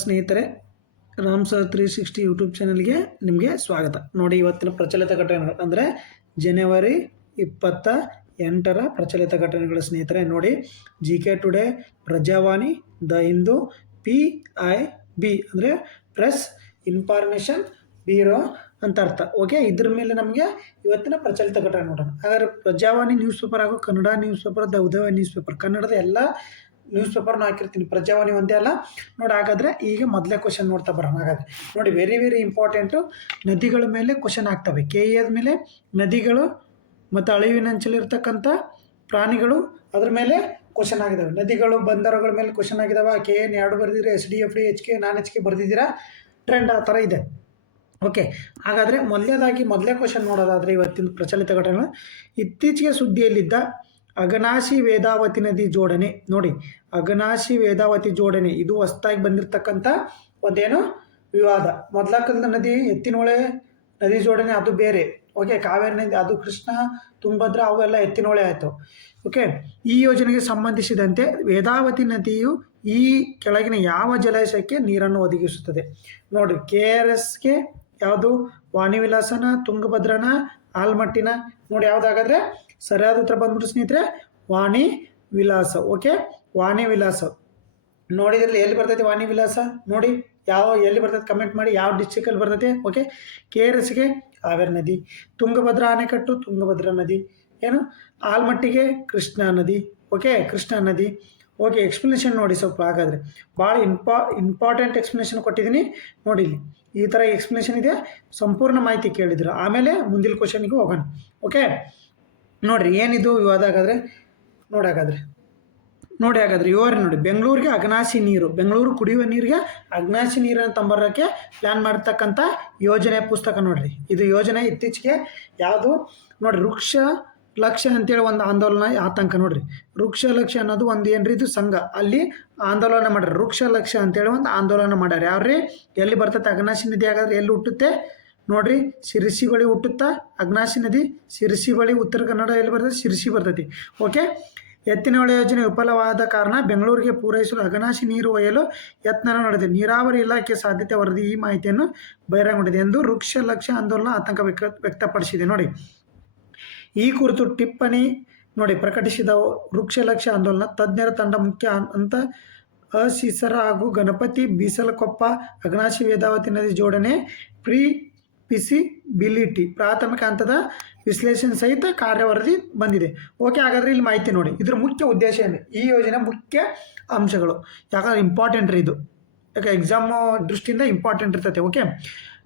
ಸ್ನೇಹಿತರೆ, Ram sir 360 YouTube ಚಾನಲ್ಗೆ ನಿಮಗೆ ಸ್ವಾಗತ. ನೋಡಿ, ಇವತ್ತಿನ ಪ್ರಚಲಿತ ಘಟನೆಗಳು ಅಂದರೆ ಜನವರಿ 28ರ ಪ್ರಚಲಿತ ಘಟನೆಗಳು. ಸ್ನೇಹಿತರೆ ನೋಡಿ, GK today, Prajavani, the Hindu, PIB ಅಂದರೆ ಪ್ರೆಸ್ ಇನ್ಫಾರ್ಮೇಷನ್ ಬ್ಯೂರೋ ಅಂತ ಅರ್ಥ. ಓಕೆ, ಇದ್ರ ಮೇಲೆ ನಮಗೆ ಇವತ್ತಿನ ಪ್ರಚಲಿತ ಘಟನೆ ನೋಡೋಣ. ಹಾಗಾದರೆ ಪ್ರಜಾವಾಣಿ ನ್ಯೂಸ್ ಪೇಪರ್ ಹಾಗೂ Kannada news paper, the Udaya news paper, ಕನ್ನಡದ ಎಲ್ಲ ನ್ಯೂಸ್ ಪೇಪರ್ನ ಹಾಕಿರ್ತೀನಿ, ಪ್ರಜಾವಾಣಿ ಒಂದೇ ಅಲ್ಲ. ನೋಡಿ, ಹಾಗಾದರೆ ಈಗ ಮೊದಲೇ ಕ್ವಶನ್ ನೋಡ್ತಾ ಬರೋಣ. ಹಾಗಾದರೆ ನೋಡಿ, ವೆರಿ ಇಂಪಾರ್ಟೆಂಟು. ನದಿಗಳ ಮೇಲೆ ಕ್ವಶನ್ ಆಗ್ತವೆ. KE ಮೇಲೆ ನದಿಗಳು ಮತ್ತು ಅಳಿವಿನಂಚಲಿರ್ತಕ್ಕಂಥ ಪ್ರಾಣಿಗಳು, ಅದ್ರ ಮೇಲೆ ಕ್ವಶನ್ ಆಗಿದ್ದಾವೆ. ನದಿಗಳು, ಬಂದರುಗಳ ಮೇಲೆ ಕ್ವಶನ್ ಆಗಿದ್ದಾವೆ. KN 2 ಬರೆದಿದ್ದೀರಾ, SDFD, HK, ನಾನ್ HK ಬರೆದಿದ್ದೀರಾ. ಟ್ರೆಂಡ್ ಆ ಥರ ಇದೆ. ಓಕೆ, ಹಾಗಾದರೆ ಮೊದಲೇ ಕ್ವಶನ್ ನೋಡೋದಾದರೆ ಇವತ್ತಿನ ಪ್ರಚಲಿತ ಘಟನೆಗಳು. ಇತ್ತೀಚೆಗೆ ಸುದ್ದಿಯಲ್ಲಿದ್ದ ಅಘನಾಶಿ ವೇದಾವತಿ ನದಿ ಜೋಡಣೆ. ನೋಡಿ, ಅಘನಾಶಿ ವೇದಾವತಿ ಜೋಡಣೆ ಇದು ಹೊಸದಾಗಿ ಬಂದಿರತಕ್ಕಂಥ ಒಂದೇನು ವಿವಾದ. ಮೊದಲ ನದಿ ಎತ್ತಿನಹೊಳೆ ನದಿ ಜೋಡಣೆ ಅದು ಬೇರೆ. ಓಕೆ, ಕಾವೇರಿ ನದಿ ಅದು ಕೃಷ್ಣ, ತುಂಗಭದ್ರಾ ಅವೆಲ್ಲ ಎತ್ತಿನಹೊಳೆ ಆಯಿತು. ಓಕೆ, ಈ ಯೋಜನೆಗೆ ಸಂಬಂಧಿಸಿದಂತೆ ವೇದಾವತಿ ನದಿಯು ಈ ಕೆಳಗಿನ ಯಾವ ಜಲಾಶಯಕ್ಕೆ ನೀರನ್ನು ಒದಗಿಸುತ್ತದೆ? ನೋಡಿ, KRSಗೆ ಯಾವುದು? ವಾಣಿ ವಿಲಾಸನ, ತುಂಗಭದ್ರನ, ಆಲ್ಮಟ್ಟಿನ? ನೋಡಿ, ಯಾವುದಾಗಾದ್ರೆ ಸರಿಯಾದ ಉತ್ತರ ಬಂದ್ಬಿಟ್ಟು ಸ್ನೇಹಿತರೆ ವಾಣಿ ವಿಲಾಸ. ಓಕೆ, ವಾಣಿ ವಿಲಾಸ. ನೋಡಿದ್ರಲ್ಲಿ ಎಲ್ಲಿ ಬರ್ತೈತೆ ವಾಣಿ ವಿಲಾಸ? ನೋಡಿ, ಎಲ್ಲಿ ಬರ್ತೈತೆ ಕಮೆಂಟ್ ಮಾಡಿ, ಯಾವ ಡಿಸ್ಟ್ರಿಕ್ಟಲ್ಲಿ ಬರ್ತೈತೆ. ಓಕೆ, KRSಗೆ ಕಾವೇರಿ ನದಿ, ತುಂಗಭದ್ರಾ ಅಣೆಕಟ್ಟು ತುಂಗಭದ್ರಾ ನದಿ, ಏನು ಆಲ್ಮಟ್ಟಿಗೆ ಕೃಷ್ಣಾ ನದಿ. ಓಕೆ, ಕೃಷ್ಣಾ ನದಿ. ಓಕೆ, ಎಕ್ಸ್ಪ್ಲನೇಷನ್ ನೋಡಿ ಸ್ವಲ್ಪ. ಹಾಗಾದರೆ ಭಾಳ ಇಂಪಾರ್ಟೆಂಟ್ ಎಕ್ಸ್ಪ್ಲನೇಷನ್ ಕೊಟ್ಟಿದ್ದೀನಿ ನೋಡಿ. ಇಲ್ಲಿ ಈ ಥರ ಎಕ್ಸ್ಪ್ಲನೇಷನ್ ಇದೆ, ಸಂಪೂರ್ಣ ಮಾಹಿತಿ ಕೇಳಿದ್ರು. ಆಮೇಲೆ ಮುಂದಿನ ಕ್ವಶನ್ಗೆ ಹೋಗೋಣ. ಓಕೆ, ನೋಡಿರಿ ಏನಿದು ವಿವಾದ. ಹಾಗಾದರೆ ನೋಡಿ ವಿವರ ನೋಡಿ. ಬೆಂಗಳೂರಿಗೆ ಅಘನಾಶಿ ನೀರು, ಬೆಂಗಳೂರು ಕುಡಿಯುವ ನೀರಿಗೆ ಅಘನಾಶಿ ನೀರನ್ನು ತಂಬರೋಕ್ಕೆ ಪ್ಲ್ಯಾನ್ ಮಾಡ್ತಕ್ಕಂಥ ಯೋಜನೆ ಪುಸ್ತಕ ನೋಡಿರಿ. ಇದು ಯೋಜನೆ ಇತ್ತೀಚೆಗೆ ಯಾವುದು ನೋಡಿರಿ, ವೃಕ್ಷ ಲಕ್ಷ್ಯ ಅಂತೇಳಿ ಒಂದು ಆಂದೋಲನ ಆತಂಕ. ನೋಡಿರಿ, ವೃಕ್ಷ ಲಕ್ಷ್ಯ ಅನ್ನೋದು ಒಂದು ಏನ್ರಿ ಇದು ಸಂಘ, ಅಲ್ಲಿ ಆಂದೋಲನ ಮಾಡ್ಯಾರ. ವೃಕ್ಷ ಲಕ್ಷ್ಯ ಅಂತೇಳಿ ಒಂದು ಆಂದೋಲನ ಮಾಡ್ಯಾರ. ಯಾವ್ರಿ? ಎಲ್ಲಿ ಬರ್ತೈತೆ ಅಘನಾಶಿ ನದಿ? ಹಾಗಾದ್ರೆ ಎಲ್ಲಿ ಹುಟ್ಟುತ್ತೆ ನೋಡ್ರಿ? ಶಿರಸಿ ಬಳಿ ಹುಟ್ಟುತ್ತಾ ಅಘನಾಶಿ ನದಿ. ಶಿರಸಿ ಬಳಿ, ಉತ್ತರ ಕನ್ನಡ ಎಲ್ಲಿ ಬರ್ತೈತೆ? ಶಿರಸಿ ಬರ್ತೈತಿ. ಓಕೆ, ಎತ್ತಿನಹೊಳೆ ಯೋಜನೆ ವಿಫಲವಾದ ಕಾರಣ ಬೆಂಗಳೂರಿಗೆ ಪೂರೈಸಲು ಅಘನಾಶಿ ನೀರು ಒಯ್ಯಲು ಯತ್ನ ನಡೆದಿದೆ. ನೀರಾವರಿ ಇಲಾಖೆ ಸಾಧ್ಯತೆ ವರದಿ ಈ ಮಾಹಿತಿಯನ್ನು ಬಹಿರಂಗಗೊಂಡಿದೆ ಎಂದು ವೃಕ್ಷ ಲಕ್ಷ್ಯ ಆಂದೋಲನ ಆತಂಕ ವ್ಯಕ್ತಪಡಿಸಿದೆ. ನೋಡಿ, ಈ ಕುರಿತು ಟಿಪ್ಪಣಿ ನೋಡಿ ಪ್ರಕಟಿಸಿದ ವೃಕ್ಷ ಲಕ್ಷ್ಯ ಆಂದೋಲನ ತಜ್ಞರ ತಂಡ ಮುಖ್ಯ ಅಂತ ಅಶೀಸರ ಹಾಗೂ ಗಣಪತಿ ಬೀಸಲಕೊಪ್ಪ ಅಘನಾಶಿ ವೇದಾವತಿ ನದಿ ಜೋಡಣೆ ಫಿಸಿಬಿಲಿಟಿ ಪ್ರಾಥಮಿಕ ಹಂತದ ವಿಶ್ಲೇಷಣೆ ಸಹಿತ ಕಾರ್ಯವರದಿ ಬಂದಿದೆ. ಓಕೆ, ಹಾಗಾದರೆ ಇಲ್ಲಿ ಮಾಹಿತಿ ನೋಡಿ. ಇದರ ಮುಖ್ಯ ಉದ್ದೇಶ ಏನು? ಈ ಯೋಜನೆ ಮುಖ್ಯ ಅಂಶಗಳು ಯಾಕಂದ್ರೆ ಇಂಪಾರ್ಟೆಂಟ್ ರೀ ಇದು, ಯಾಕೆ ಎಕ್ಸಾಮ್ ದೃಷ್ಟಿಯಿಂದ ಇಂಪಾರ್ಟೆಂಟ್ ಇರ್ತೈತೆ. ಓಕೆ,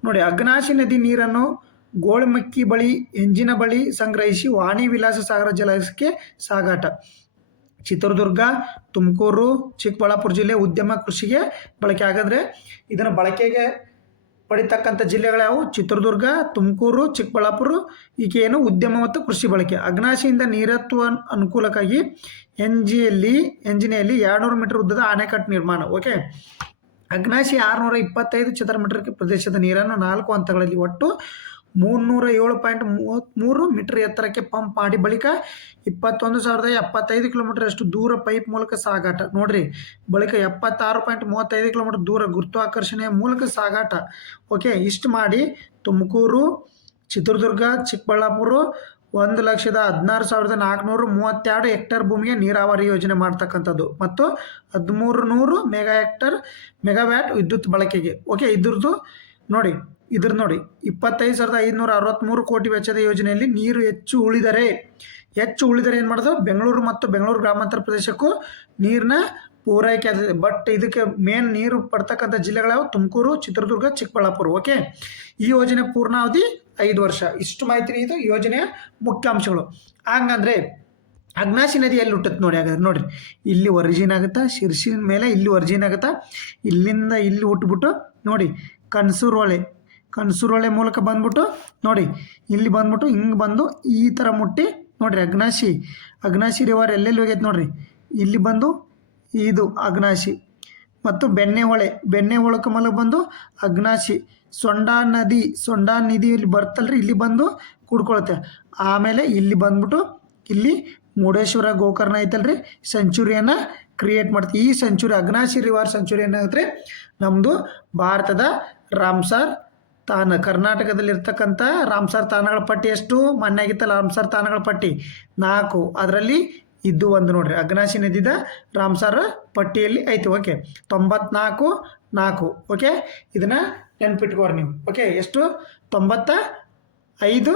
ನೋಡಿ, ಅಘನಾಶಿ ನದಿ ನೀರನ್ನು ಗೋಳಮಕ್ಕಿ ಬಳಿ, ಎಂಜಿನ ಬಳಿ ಸಂಗ್ರಹಿಸಿ ವಾಣಿ ವಿಲಾಸ ಸಾಗರ ಜಲಾಶಯಕ್ಕೆ ಸಾಗಾಟ. ಚಿತ್ರದುರ್ಗ, ತುಮಕೂರು, ಚಿಕ್ಕಬಳ್ಳಾಪುರ ಜಿಲ್ಲೆ ಉದ್ಯಮ ಕೃಷಿಗೆ ಬಳಕೆ. ಹಾಗಾದರೆ ಇದನ್ನು ಬಳಕೆಗೆ ಪಡಿತಕ್ಕಂಥ ಜಿಲ್ಲೆಗಳ್ಯಾವು? ಚಿತ್ರದುರ್ಗ, ತುಮಕೂರು, ಚಿಕ್ಕಬಳ್ಳಾಪುರ. ಈಗ ಏನು ಉದ್ಯಮ ಮತ್ತು ಕೃಷಿ ಬಳಕೆ. ಅಘನಾಶಿಯಿಂದ ನೀರತ್ವ ಅನುಕೂಲಕ್ಕಾಗಿ ಎಂಜಿನೆಯಲ್ಲಿ 200 ಮೀಟರ್ ಉದ್ದದ ಅಣೆಕಟ್ಟು ನಿರ್ಮಾಣ. ಓಕೆ, ಅಘನಾಶಿ 625 ಚದರ ಮೀಟರ್ ಪ್ರದೇಶದ ನೀರನ್ನು 4 ಹಂತಗಳಲ್ಲಿ ಒಟ್ಟು 307.33 ಮೀಟರ್ ಎತ್ತರಕ್ಕೆ ಪಂಪ್ ಮಾಡಿ ಬಳಿಕ 21,075 ಕಿಲೋಮೀಟರ್ ಅಷ್ಟು ದೂರ ಪೈಪ್ ಮೂಲಕ ಸಾಗಾಟ. ನೋಡ್ರಿ, ಬಳಿಕ 76.35 ಕಿಲೋಮೀಟರ್ ದೂರ ಗುರುತ್ವಾಕರ್ಷಣೆಯ ಮೂಲಕ ಸಾಗಾಟ. ಓಕೆ, ಇಷ್ಟು ಮಾಡಿ ತುಮಕೂರು, ಚಿತ್ರದುರ್ಗ, ಚಿಕ್ಕಬಳ್ಳಾಪುರ 1,16,432 ಹೆಕ್ಟೇರ್ ಭೂಮಿಗೆ ನೀರಾವರಿ ಯೋಜನೆ ಮಾಡ್ತಕ್ಕಂಥದ್ದು ಮತ್ತು 1,300 ಮೆಗಾವ್ಯಾಟ್ ವಿದ್ಯುತ್ ಬಳಕೆಗೆ. ಓಕೆ, ಇದ್ರದ್ದು ನೋಡಿ 25,563 ಕೋಟಿ ವೆಚ್ಚದ ಯೋಜನೆಯಲ್ಲಿ ನೀರು ಹೆಚ್ಚು ಉಳಿದರೆ ಏನು ಮಾಡೋದು? ಬೆಂಗಳೂರು ಮತ್ತು ಬೆಂಗಳೂರು ಗ್ರಾಮಾಂತರ ಪ್ರದೇಶಕ್ಕೂ ನೀರಿನ ಪೂರೈಕೆ ಆಗ್ತದೆ. ಬಟ್ ಇದಕ್ಕೆ ಮೇನ್ ನೀರು ಪಡ್ತಕ್ಕಂಥ ಜಿಲ್ಲೆಗಳಾವು? ತುಮಕೂರು, ಚಿತ್ರದುರ್ಗ, ಚಿಕ್ಕಬಳ್ಳಾಪುರ. ಓಕೆ, ಈ ಯೋಜನೆ ಪೂರ್ಣಾವಧಿ 5 ವರ್ಷ. ಇಷ್ಟು ಮಾಹಿತಿ ಇದು ಯೋಜನೆಯ ಮುಖ್ಯಾಂಶಗಳು. ಹಂಗಂದರೆ ಅಘನಾಶಿ ನದಿ ಎಲ್ಲಿ ಹುಟ್ಟುತ್ತೆ ನೋಡಿ. ಹಾಗಾದ್ರೆ ನೋಡಿರಿ, ಇಲ್ಲಿ ಒರಿಜಿನ್ ಆಗುತ್ತಾ, ಶಿರ್ಸಿನ ಮೇಲೆ ಇಲ್ಲಿ ಒರಿಜಿನ್ ಆಗುತ್ತಾ, ಇಲ್ಲಿಂದ ಇಲ್ಲಿ ಹುಟ್ಟುಬಿಟ್ಟು ನೋಡಿ ಕನ್ಸೂರೊಳೆ ಮೂಲಕ ಬಂದ್ಬಿಟ್ಟು ನೋಡಿ ಇಲ್ಲಿ ಬಂದ್ಬಿಟ್ಟು ಹಿಂಗೆ ಬಂದು ಈ ಥರ ಮುಟ್ಟಿ ನೋಡಿರಿ ಅಘನಾಶಿ ರಿವರ್ ಎಲ್ಲೆಲ್ಲಿ ಹೋಗೈತೆ ನೋಡಿರಿ. ಇಲ್ಲಿ ಬಂದು ಇದು ಅಘನಾಶಿ ಮತ್ತು ಬೆಣ್ಣೆ ಹೊಳಕ ಮೂಲಕ ಬಂದು ಅಘನಾಶಿ. ಸೊಂಡಾ ನದಿ ಇಲ್ಲಿ ಬರ್ತಲ್ರಿ, ಇಲ್ಲಿ ಬಂದು ಕೂಡ್ಕೊಳುತ್ತೆ. ಆಮೇಲೆ ಇಲ್ಲಿ ಬಂದ್ಬಿಟ್ಟು ಇಲ್ಲಿ ಮುರುಡೇಶ್ವರ ಗೋಕರ್ಣ ಐತಲ್ರಿ, ಸೆಂಚುರಿಯನ್ನು ಕ್ರಿಯೇಟ್ ಮಾಡ್ತೀವಿ. ಈ ಸೆಂಚುರಿ ಅಘನಾಶಿ ರಿವರ್ ಸೆಂಚುರಿ ಏನಾಗುತ್ತೆ ನಮ್ಮದು ಭಾರತದ ರಾಮ್ಸರ್ ತಾಣ, ಕರ್ನಾಟಕದಲ್ಲಿರ್ತಕ್ಕಂಥ ರಾಮ್ಸರ್ ತಾಣಗಳ ಪಟ್ಟಿ ಎಷ್ಟು ಮೊನ್ನೆ ಆಗಿತ್ತಲ್ಲ, ರಾಮ್ಸರ್ ತಾಣಗಳ ಪಟ್ಟಿ 4, ಅದರಲ್ಲಿ ಇದು ಒಂದು ನೋಡ್ರಿ ಅಘನಾಶಿ ನದಿದ ರಾಮ್ಸರ್ ಪಟ್ಟಿಯಲ್ಲಿ ಐತಿ. ಓಕೆ 94 ಓಕೆ, ಇದನ್ನು ನೆನ್ಪಿಟ್ಕೋರಿ ನೀವು. ಓಕೆ ಎಷ್ಟು 95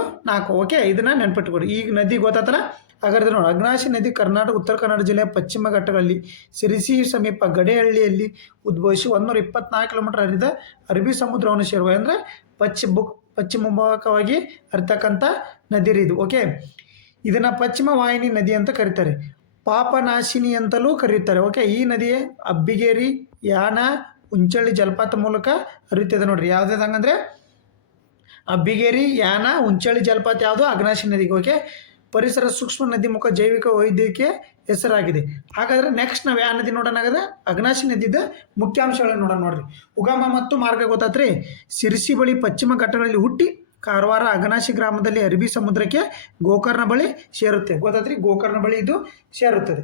ಓಕೆ, ಇದನ್ನು ನೆನ್ಪಿಟ್ಕೋರಿ. ಈಗ ನದಿ ಗೊತ್ತಾತಲ್ಲ, ಹಾಗಾದ್ರೆ ನೋಡಿ ಅಘನಾಶಿ ನದಿ ಕರ್ನಾಟಕ ಉತ್ತರ ಕನ್ನಡ ಜಿಲ್ಲೆಯ ಪಶ್ಚಿಮ ಘಟ್ಟಗಳಲ್ಲಿ ಸಿರಿಸಿ ಸಮೀಪ ಗಡೇಹಳ್ಳಿಯಲ್ಲಿ ಉದ್ಭವಿಸಿ 124 ಕಿಲೋಮೀಟರ್ ಹರಿದ ಅರಬ್ಬಿ ಸಮುದ್ರವನ್ನು ಸೇರುವ ಅಂದರೆ ಪಶ್ಚಿಮಮುಖವಾಗಿ ಹರಿತಕ್ಕಂಥ ನದಿ ಇದು. ಓಕೆ, ಇದನ್ನು ಪಶ್ಚಿಮ ವಾಹಿನಿ ನದಿ ಅಂತ ಕರೀತಾರೆ, ಪಾಪನಾಶಿನಿ ಅಂತಲೂ ಕರೆಯುತ್ತಾರೆ. ಓಕೆ, ಈ ನದಿಯೇ ಅಬ್ಬಿಗೇರಿ, ಯಾನ, ಉಂಚಳ್ಳಿ ಜಲಪಾತ ಮೂಲಕ ಹರಿಯುತ್ತದೆ ನೋಡ್ರಿ. ಯಾವ್ದು ಹಂಗಂದ್ರೆ ಅಬ್ಬಿಗೇರಿ, ಯಾನ, ಉಂಚಳ್ಳಿ ಜಲಪಾತ ಯಾವುದು ಅಘನಾಶಿ ನದಿಗೆ. ಓಕೆ, ಪರಿಸರ ಸೂಕ್ಷ್ಮ ನದಿ ಮುಖ ಜೈವಿಕ ವೈದ್ಯಕೀಯ ಹೆಸರಾಗಿದೆ. ಹಾಗಾದ್ರೆ ನೆಕ್ಸ್ಟ್ ನಾವು ಯಾವ ನದಿ ನೋಡೋಣ ಹಾಗಾದ್ರೆ ಅಘನಾಶಿ ನದಿದ ಮುಖ್ಯಾಂಶಗಳನ್ನು ನೋಡೋಣ ನೋಡ್ರಿ. ಉಗಮ ಮತ್ತು ಮಾರ್ಗ ಗೊತ್ತಾತ್ರಿ. ಸಿರಿಸಿ ಬಳಿ ಪಶ್ಚಿಮ ಘಟ್ಟಗಳಲ್ಲಿ ಹುಟ್ಟಿ ಕಾರವಾರ ಅಘನಾಶಿ ಗ್ರಾಮದಲ್ಲಿ ಅರಬ್ಬಿ ಸಮುದ್ರಕ್ಕೆ ಗೋಕರ್ಣ ಬಳಿ ಸೇರುತ್ತೆ. ಗೊತ್ತಾತ್ರಿ, ಗೋಕರ್ಣ ಬಳಿ ಇದು ಸೇರುತ್ತದೆ.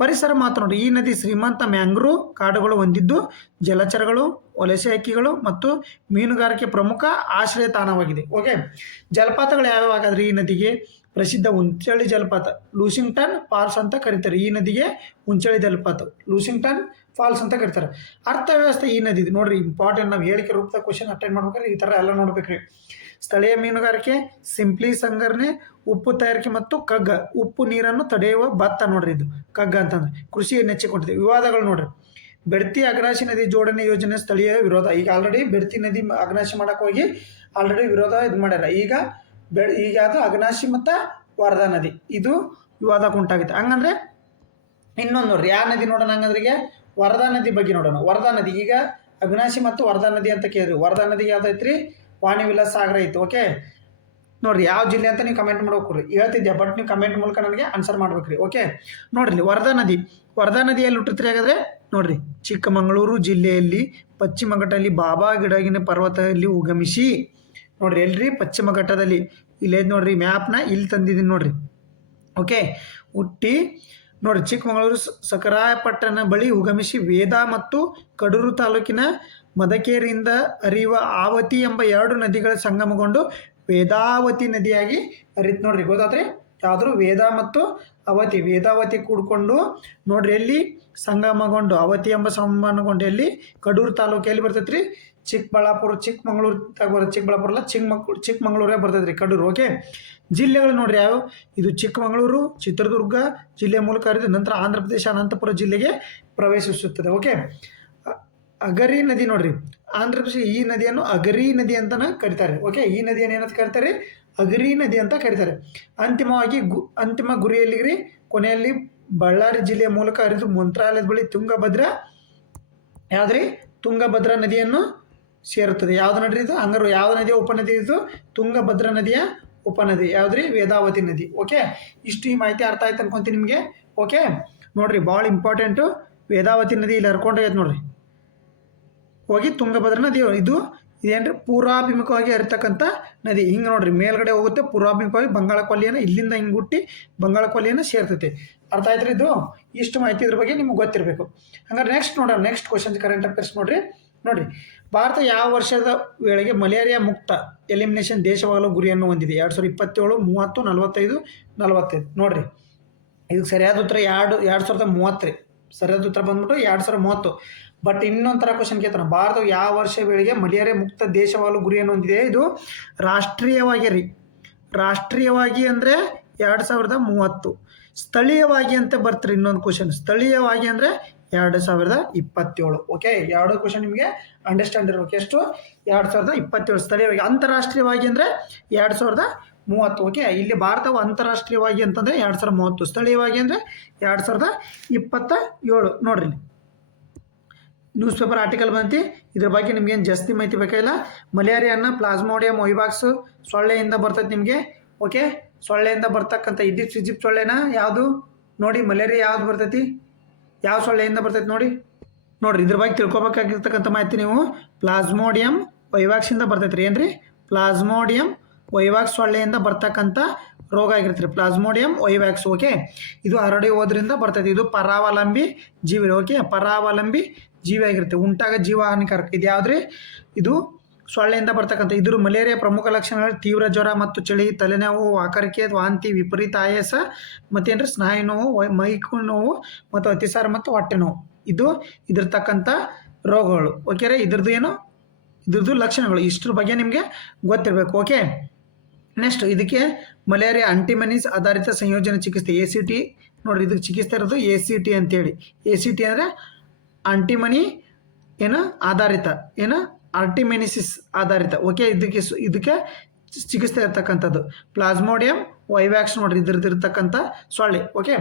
ಪರಿಸರ ಮಾತ್ರ ನೋಡಿ, ಈ ನದಿ ಶ್ರೀಮಂತ ಮ್ಯಾಂಗ್ರೋವ್ ಕಾಡುಗಳು ಹೊಂದಿದ್ದು ಜಲಚರಗಳು, ವಲಸೆ ಹಕ್ಕಿಗಳು ಮತ್ತು ಮೀನುಗಾರಿಕೆ ಪ್ರಮುಖ ಆಶ್ರಯ ತಾಣವಾಗಿದೆ. ಓಕೆ, ಜಲಪಾತಗಳು ಯಾವ್ಯಾವ ಹಾಗಾದ್ರೆ ಈ ನದಿಗೆ ಪ್ರಸಿದ್ಧ ಉಂಚಳ್ಳಿ ಜಲಪಾತ, ಲೂಸಿಂಗ್ಟನ್ ಫಾಲ್ಸ್ ಅಂತ ಕರೀತಾರೆ. ಈ ನದಿಗೆ ಉಂಚಳ್ಳಿ ಜಲಪಾತ, ಲೂಸಿಂಗ್ಟನ್ ಫಾಲ್ಸ್ ಅಂತ ಕರೀತಾರೆ. ಅರ್ಥವ್ಯವಸ್ಥೆ ಈ ನದಿ ನೋಡ್ರಿ ಇಂಪಾರ್ಟೆಂಟ್. ನಾವು ಹೇಳಿಕೆ ರೂಪದ ಕ್ವಶನ್ ಅಟೆಂಡ್ ಮಾಡ್ಬೇಕಾದ್ರೆ ಈ ಥರ ಎಲ್ಲ ನೋಡ್ಬೇಕ್ರಿ. ಸ್ಥಳೀಯ ಮೀನುಗಾರಿಕೆ, ಸಿಂಪ್ಲಿ ಸಂಗ್ರಹಣೆ, ಉಪ್ಪು ತಯಾರಿಕೆ ಮತ್ತು ಕಗ್ಗ, ಉಪ್ಪು ನೀರನ್ನು ತಡೆಯುವ ಭತ್ತ ನೋಡ್ರಿ ಇದು ಕಗ್ಗ ಅಂತಂದ್ರೆ. ಕೃಷಿ ನೆಚ್ಚಿಕೊಂಡಿದೆ. ವಿವಾದಗಳು ನೋಡ್ರಿ, ಬೆಡ್ತಿ ಅಘನಾಶಿ ನದಿ ಜೋಡಣೆ ಯೋಜನೆ ಸ್ಥಳೀಯ ವಿರೋಧ. ಈಗ ಆಲ್ರೆಡಿ ಬೆಡ್ತಿ ನದಿ ಅಘನಾಶಿ ಮಾಡಕ್ಕೆ ಹೋಗಿ ಆಲ್ರೆಡಿ ವಿರೋಧ ಇದು ಮಾಡ್ಯಾರ. ಈಗ ಅದು ಅಘನಾಶಿ ಮತ್ತು ವರದಾ ನದಿ ಇದು ವಿವಾದಕ್ಕೆ ಉಂಟಾಗುತ್ತೆ. ಹಂಗಂದ್ರೆ ಇನ್ನೊಂದು ನೋಡ್ರಿ ಯಾವ ನದಿ ನೋಡೋಣ ಹಂಗಂದ್ರಿಗೆ ವರದಾ ನದಿ ಬಗ್ಗೆ ನೋಡೋಣ. ವರದಾ ನದಿ ಈಗ ಅಘನಾಶಿ ಮತ್ತು ವರದಾ ನದಿ ಅಂತ ಕೇಳಿದ್ರಿ. ವರದಾ ನದಿ ಯಾವ್ದೈತ್ರಿ ವಾಣಿ ವಿಲಾಸ ಸಾಗರ ಐತಿ. ಓಕೆ ನೋಡ್ರಿ ಯಾವ ಜಿಲ್ಲೆ ಅಂತ ನೀವು ಕಮೆಂಟ್ ಮಾಡ್ಬೇಕ್ರಿ. ಹೇಳ್ತಿದ್ದೆ ಬಟ್ ನೀವು ಕಮೆಂಟ್ ಮೂಲಕ ನನಗೆ ಆನ್ಸರ್ ಮಾಡ್ಬೇಕ್ರಿ. ಓಕೆ ನೋಡ್ರಿ ವರದಾ ನದಿ ಎಲ್ಲಿ ಹುಟ್ಟಿತ್ರಿ ಹಾಗಾದ್ರೆ ನೋಡ್ರಿ ಚಿಕ್ಕಮಗಳೂರು ಜಿಲ್ಲೆಯಲ್ಲಿ ಪಶ್ಚಿಮ ಘಟ್ಟದಲ್ಲಿ ಬಾಬಾ ಗಿಡಗಿನ ಪರ್ವತದಲ್ಲಿ ಉಗಮಿಸಿ ನೋಡ್ರಿ ಎಲ್ರಿ ಪಶ್ಚಿಮ ಘಟ್ಟದಲ್ಲಿ ಇಲ್ಲೇ ನೋಡ್ರಿ ಮ್ಯಾಪ್ನ ಇಲ್ಲಿ ತಂದಿದ್ದೀನಿ ನೋಡ್ರಿ. ಓಕೆ ಹುಟ್ಟಿ ನೋಡ್ರಿ ಚಿಕ್ಕಮಗಳೂರು ಸಕರಾಯಪಟ್ಟಣ ಬಳಿ ಉಗಮಿಸಿ ವೇದಾ ಮತ್ತು ಕಡೂರು ತಾಲೂಕಿನ ಮದಕೇರಿಯಿಂದ ಹರಿಯುವ ಆವತಿ ಎಂಬ 2 ನದಿಗಳ ಸಂಗಮಗೊಂಡು ವೇದಾವತಿ ನದಿಯಾಗಿ ಹರಿತು ನೋಡ್ರಿ. ಗೊತ್ತಾದ್ರಿ ಯಾವ್ದು ವೇದಾ ಮತ್ತು ಅವತಿ, ವೇದಾವತಿ ಕೂಡ್ಕೊಂಡು ನೋಡ್ರಿ ಎಲ್ಲಿ ಸಂಗಮಗೊಂಡು ಅವತಿ ಎಂಬ ಸಂಗಮಗೊಂಡು ಎಲ್ಲಿ ಕಡೂರು ತಾಲೂಕಿಯಲ್ಲಿ ಬರ್ತೈತ್ರಿ. ಚಿಕ್ಕಮಗಳೂರು ಚಿಕ್ಕಬಳ್ಳಾಪುರ ಅಲ್ಲ ಚಿಕ್ಕಮಗಳೂರೇ ಬರ್ತೈತ್ರಿ ಕಡೂರು. ಓಕೆ ಜಿಲ್ಲೆಗಳು ನೋಡ್ರಿ ಯಾವ ಇದು ಚಿಕ್ಕಮಗಳೂರು ಚಿತ್ರದುರ್ಗ ಜಿಲ್ಲೆ ಮೂಲಕ ಹರಿದು ನಂತರ ಆಂಧ್ರ ಪ್ರದೇಶ ಅನಂತಪುರ ಜಿಲ್ಲೆಗೆ ಪ್ರವೇಶಿಸುತ್ತದೆ. ಓಕೆ ಅಗರಿ ನದಿ ನೋಡ್ರಿ ಆಂಧ್ರ ಪ್ರದೇಶ ಈ ನದಿಯನ್ನು ಅಗರಿ ನದಿ ಅಂತಲೇ ಕರೀತಾರೆ. ಓಕೆ ಈ ನದಿಯನ್ನು ಏನಂತ ಕರೀತಾರೆ ಅಗರಿ ನದಿ ಅಂತ ಕರೀತಾರೆ. ಅಂತಿಮ ಗುರಿಯಲ್ಲಿ ಕೊನೆಯಲ್ಲಿ ಬಳ್ಳಾರಿ ಜಿಲ್ಲೆಯ ಮೂಲಕ ಹರಿದು ಮಂತ್ರಾಲಯದ ಬಳಿ ತುಂಗಭದ್ರಾ ನದಿಯನ್ನು ಸೇರುತ್ತದೆ. ಯಾವ್ದು ನೋಡ್ರಿ ಇದು ಹಂಗಾರು ಯಾವ ನದಿಯ ಉಪನದಿ ಇದು ತುಂಗಭದ್ರಾ ನದಿಯ ಉಪನದಿ ಯಾವ್ದ್ರಿ ವೇದಾವತಿ ನದಿ. ಓಕೆ ಇಷ್ಟು ಈ ಮಾಹಿತಿ ಅರ್ಥ ಆಯ್ತು ಅನ್ಕೊಂತೀನಿ ನಿಮಗೆ. ಓಕೆ ನೋಡ್ರಿ ಭಾಳ ಇಂಪಾರ್ಟೆಂಟು ವೇದಾವತಿ ನದಿ ಇಲ್ಲಿ ಹರ್ಕೊಂಡೈತೆ ನೋಡ್ರಿ ಹೋಗಿ ತುಂಗಭದ್ರಾ ನದಿ ಇದು ಇದೇನ್ರಿ ಪೂರ್ವಾಭಿಮುಖವಾಗಿ ಹರಿತಕ್ಕಂಥ ನದಿ. ಹಿಂಗೆ ನೋಡ್ರಿ ಮೇಲ್ಗಡೆ ಹೋಗುತ್ತೆ ಪೂರ್ವಾಭಿಮುಖವಾಗಿ ಬಂಗಾಳ ಕೊಲ್ಲಿಯನ್ನು ಇಲ್ಲಿಂದ ಹಿಂಗೆ ಹುಟ್ಟಿ ಬಂಗಾಳ ಕೊಲ್ಲಿಯನ್ನು ಸೇರ್ತೈತಿ. ಅರ್ಥ ಆಯ್ತು ಇದು ಇಷ್ಟು ಮಾಹಿತಿ ಇದ್ರ ಬಗ್ಗೆ ನಿಮ್ಗೆ ಗೊತ್ತಿರಬೇಕು. ಹಂಗಾರೆ ನೆಕ್ಸ್ಟ್ ನೋಡೋಣ ನೆಕ್ಸ್ಟ್ ಕ್ವಶನ್ ಕರೆಂಟ್ ಅಫೇರ್ಸ್ ನೋಡ್ರಿ ಭಾರತ ಯಾವ ವರ್ಷದ ವೇಳೆಗೆ ಮಲೇರಿಯಾ ಮುಕ್ತ ಎಲಿಮಿನೇಷನ್ ದೇಶವಾಗಲು ಗುರಿಯನ್ನು ಹೊಂದಿದೆ? 2027, 30, 45, 45 ನೋಡ್ರಿ ಇದಕ್ಕೆ ಸರಿಯಾದ ಉತ್ತರ 2030 ರೀ. ಸರಿಯಾದ ಉತ್ತರ ಬಂದ್ಬಿಟ್ಟು 2030. ಬಟ್ ಇನ್ನೊಂದು ಥರ ಕ್ವಶನ್ ಕೇಳ್ತಾನೆ ಭಾರತವು ಯಾವ ವರ್ಷ ವೇಳೆಗೆ ಮಲೇರಿಯಾ ಮುಕ್ತ ದೇಶವಾಗಲು ಗುರಿಯನ್ನು ಹೊಂದಿದೆ? ಇದು ರಾಷ್ಟ್ರೀಯವಾಗಿ ಅಂದರೆ 2030. ಸ್ಥಳೀಯವಾಗಿ ಅಂತ ಬರ್ತೀರಿ ಇನ್ನೊಂದು ಕ್ವಶನ್. ಸ್ಥಳೀಯವಾಗಿ ಅಂದರೆ 2027. ಓಕೆ ಎರಡು ಕ್ವಶನ್ ನಿಮಗೆ ಅಂಡರ್ಸ್ಟ್ಯಾಂಡ್ ಇರಬೇಕು. ಎಷ್ಟು 2027 ಸ್ಥಳೀಯವಾಗಿ. ಅಂತಾರಾಷ್ಟ್ರೀಯವಾಗಿ ಅಂದರೆ 2030. ಓಕೆ ಇಲ್ಲಿ ಭಾರತವು ಅಂತಾರಾಷ್ಟ್ರೀಯವಾಗಿ ಅಂತಂದರೆ 2030, ಸ್ಥಳೀಯವಾಗಿ ಅಂದರೆ 2027 ನೋಡ್ರಿ. ನ್ಯೂಸ್ ಪೇಪರ್ ಆರ್ಟಿಕಲ್ ಬಂತು ಇದ್ರ ಬಗ್ಗೆ ನಿಮ್ಗೇನು ಜಾಸ್ತಿ ಮಾಹಿತಿ ಬೇಕಾಗಿಲ್ಲ. ಮಲೇರಿಯಾನ ಪ್ಲಾಸ್ಮೋಡಿಯಂ ವೈವಾಕ್ಸ್ ಸೊಳ್ಳೆಯಿಂದ ಬರ್ತೈತೆ ನಿಮಗೆ. ಓಕೆ ಸೊಳ್ಳೆಯಿಂದ ಬರ್ತಕ್ಕಂಥ ಈಜಿಪ್ಟ್ ಸೊಳ್ಳೆನ ಯಾವುದು ನೋಡಿ ಮಲೇರಿಯಾ ಯಾವ್ದು ಬರ್ತೈತಿ ಯಾವ ಸೊಳ್ಳೆಯಿಂದ ಬರ್ತೈತೆ ನೋಡ್ರಿ ಇದ್ರ ಬಗ್ಗೆ ತಿಳ್ಕೊಬೇಕಾಗಿರ್ತಕ್ಕಂಥ ಮಾಹಿತಿ ನೀವು ಪ್ಲಾಸ್ಮೋಡಿಯಂ ವೈವಾಕ್ಸಿಂದ ಬರ್ತೈತೆ ರೀ. ಏನ್ರಿ ಪ್ಲಾಸ್ಮೋಡಿಯಂ ವೈವಾಕ್ಸ್ ಸೊಳ್ಳೆಯಿಂದ ಬರ್ತಕ್ಕಂಥ ರೋಗ ಆಗಿರುತ್ತೆ ಪ್ಲಾಸ್ಮೋಡಿಯಂ ವೈವ್ಯಾಕ್ಸ್. ಓಕೆ, ಇದು ಹರಡುವುದರಿಂದ ಬರ್ತದೆ. ಇದು ಪರಾವಲಂಬಿ ಜೀವಿ. ಓಕೆ, ಪರಾವಲಂಬಿ ಜೀವಿ ಆಗಿರುತ್ತೆ. ಉಂಟಾಗ ಜೀವ ಹಾನಿಕಾರಕ. ಇದು ಯಾವುದ್ರಿ? ಇದು ಸೊಳ್ಳೆಯಿಂದ ಬರ್ತಕ್ಕಂಥ. ಇದ್ರ ಮಲೇರಿಯಾ ಪ್ರಮುಖ ಲಕ್ಷಣಗಳು ತೀವ್ರ ಜ್ವರ ಮತ್ತು ಚಳಿ, ತಲೆನೋವು, ವಾಕರಿಕೆ, ವಾಂತಿ, ವಿಪರೀತ ಆಯಾಸ, ಮತ್ತೇನ್ರಿ ಸ್ನಾಯು ನೋವು, ಮೈಕು ನೋವು ಮತ್ತು ಅತಿಸಾರ ಮತ್ತು ಹೊಟ್ಟೆ ನೋವು. ಇದು ಇದಿರ್ತಕ್ಕಂಥ ರೋಗಗಳು. ಓಕೆ ರೀ, ಇದ್ರದ್ದು ಲಕ್ಷಣಗಳು. ಇಷ್ಟರ ಬಗ್ಗೆ ನಿಮಗೆ ಗೊತ್ತಿರಬೇಕು. ಓಕೆ, ನೆಕ್ಸ್ಟ್ ಇದಕ್ಕೆ ಮಲೇರಿಯಾ ಆಂಟಿಮನೀಸ್ ಆಧಾರಿತ ಸಂಯೋಜನೆ ಚಿಕಿತ್ಸೆ ACT. ನೋಡಿರಿ, ಇದಕ್ಕೆ ಚಿಕಿತ್ಸೆ ಇರೋದು ACT ಅಂತೇಳಿ. ACT ಅಂದರೆ ಆಂಟಿಮನಿ ಆಧಾರಿತ ಆರ್ಟಿಮೆನಿಸಿಸ್ ಆಧಾರಿತ. ಓಕೆ, ಇದಕ್ಕೆ ಚಿಕಿತ್ಸೆ ಇರ್ತಕ್ಕಂಥದ್ದು ಪ್ಲಾಸ್ಮೋಡಿಯಂ ವೈವ್ಯಾಕ್ಸ್. ನೋಡ್ರಿ, ಇದ್ರದ್ದಿರ್ತಕ್ಕಂಥ ಸೊಳ್ಳೆ. ಓಕೆ,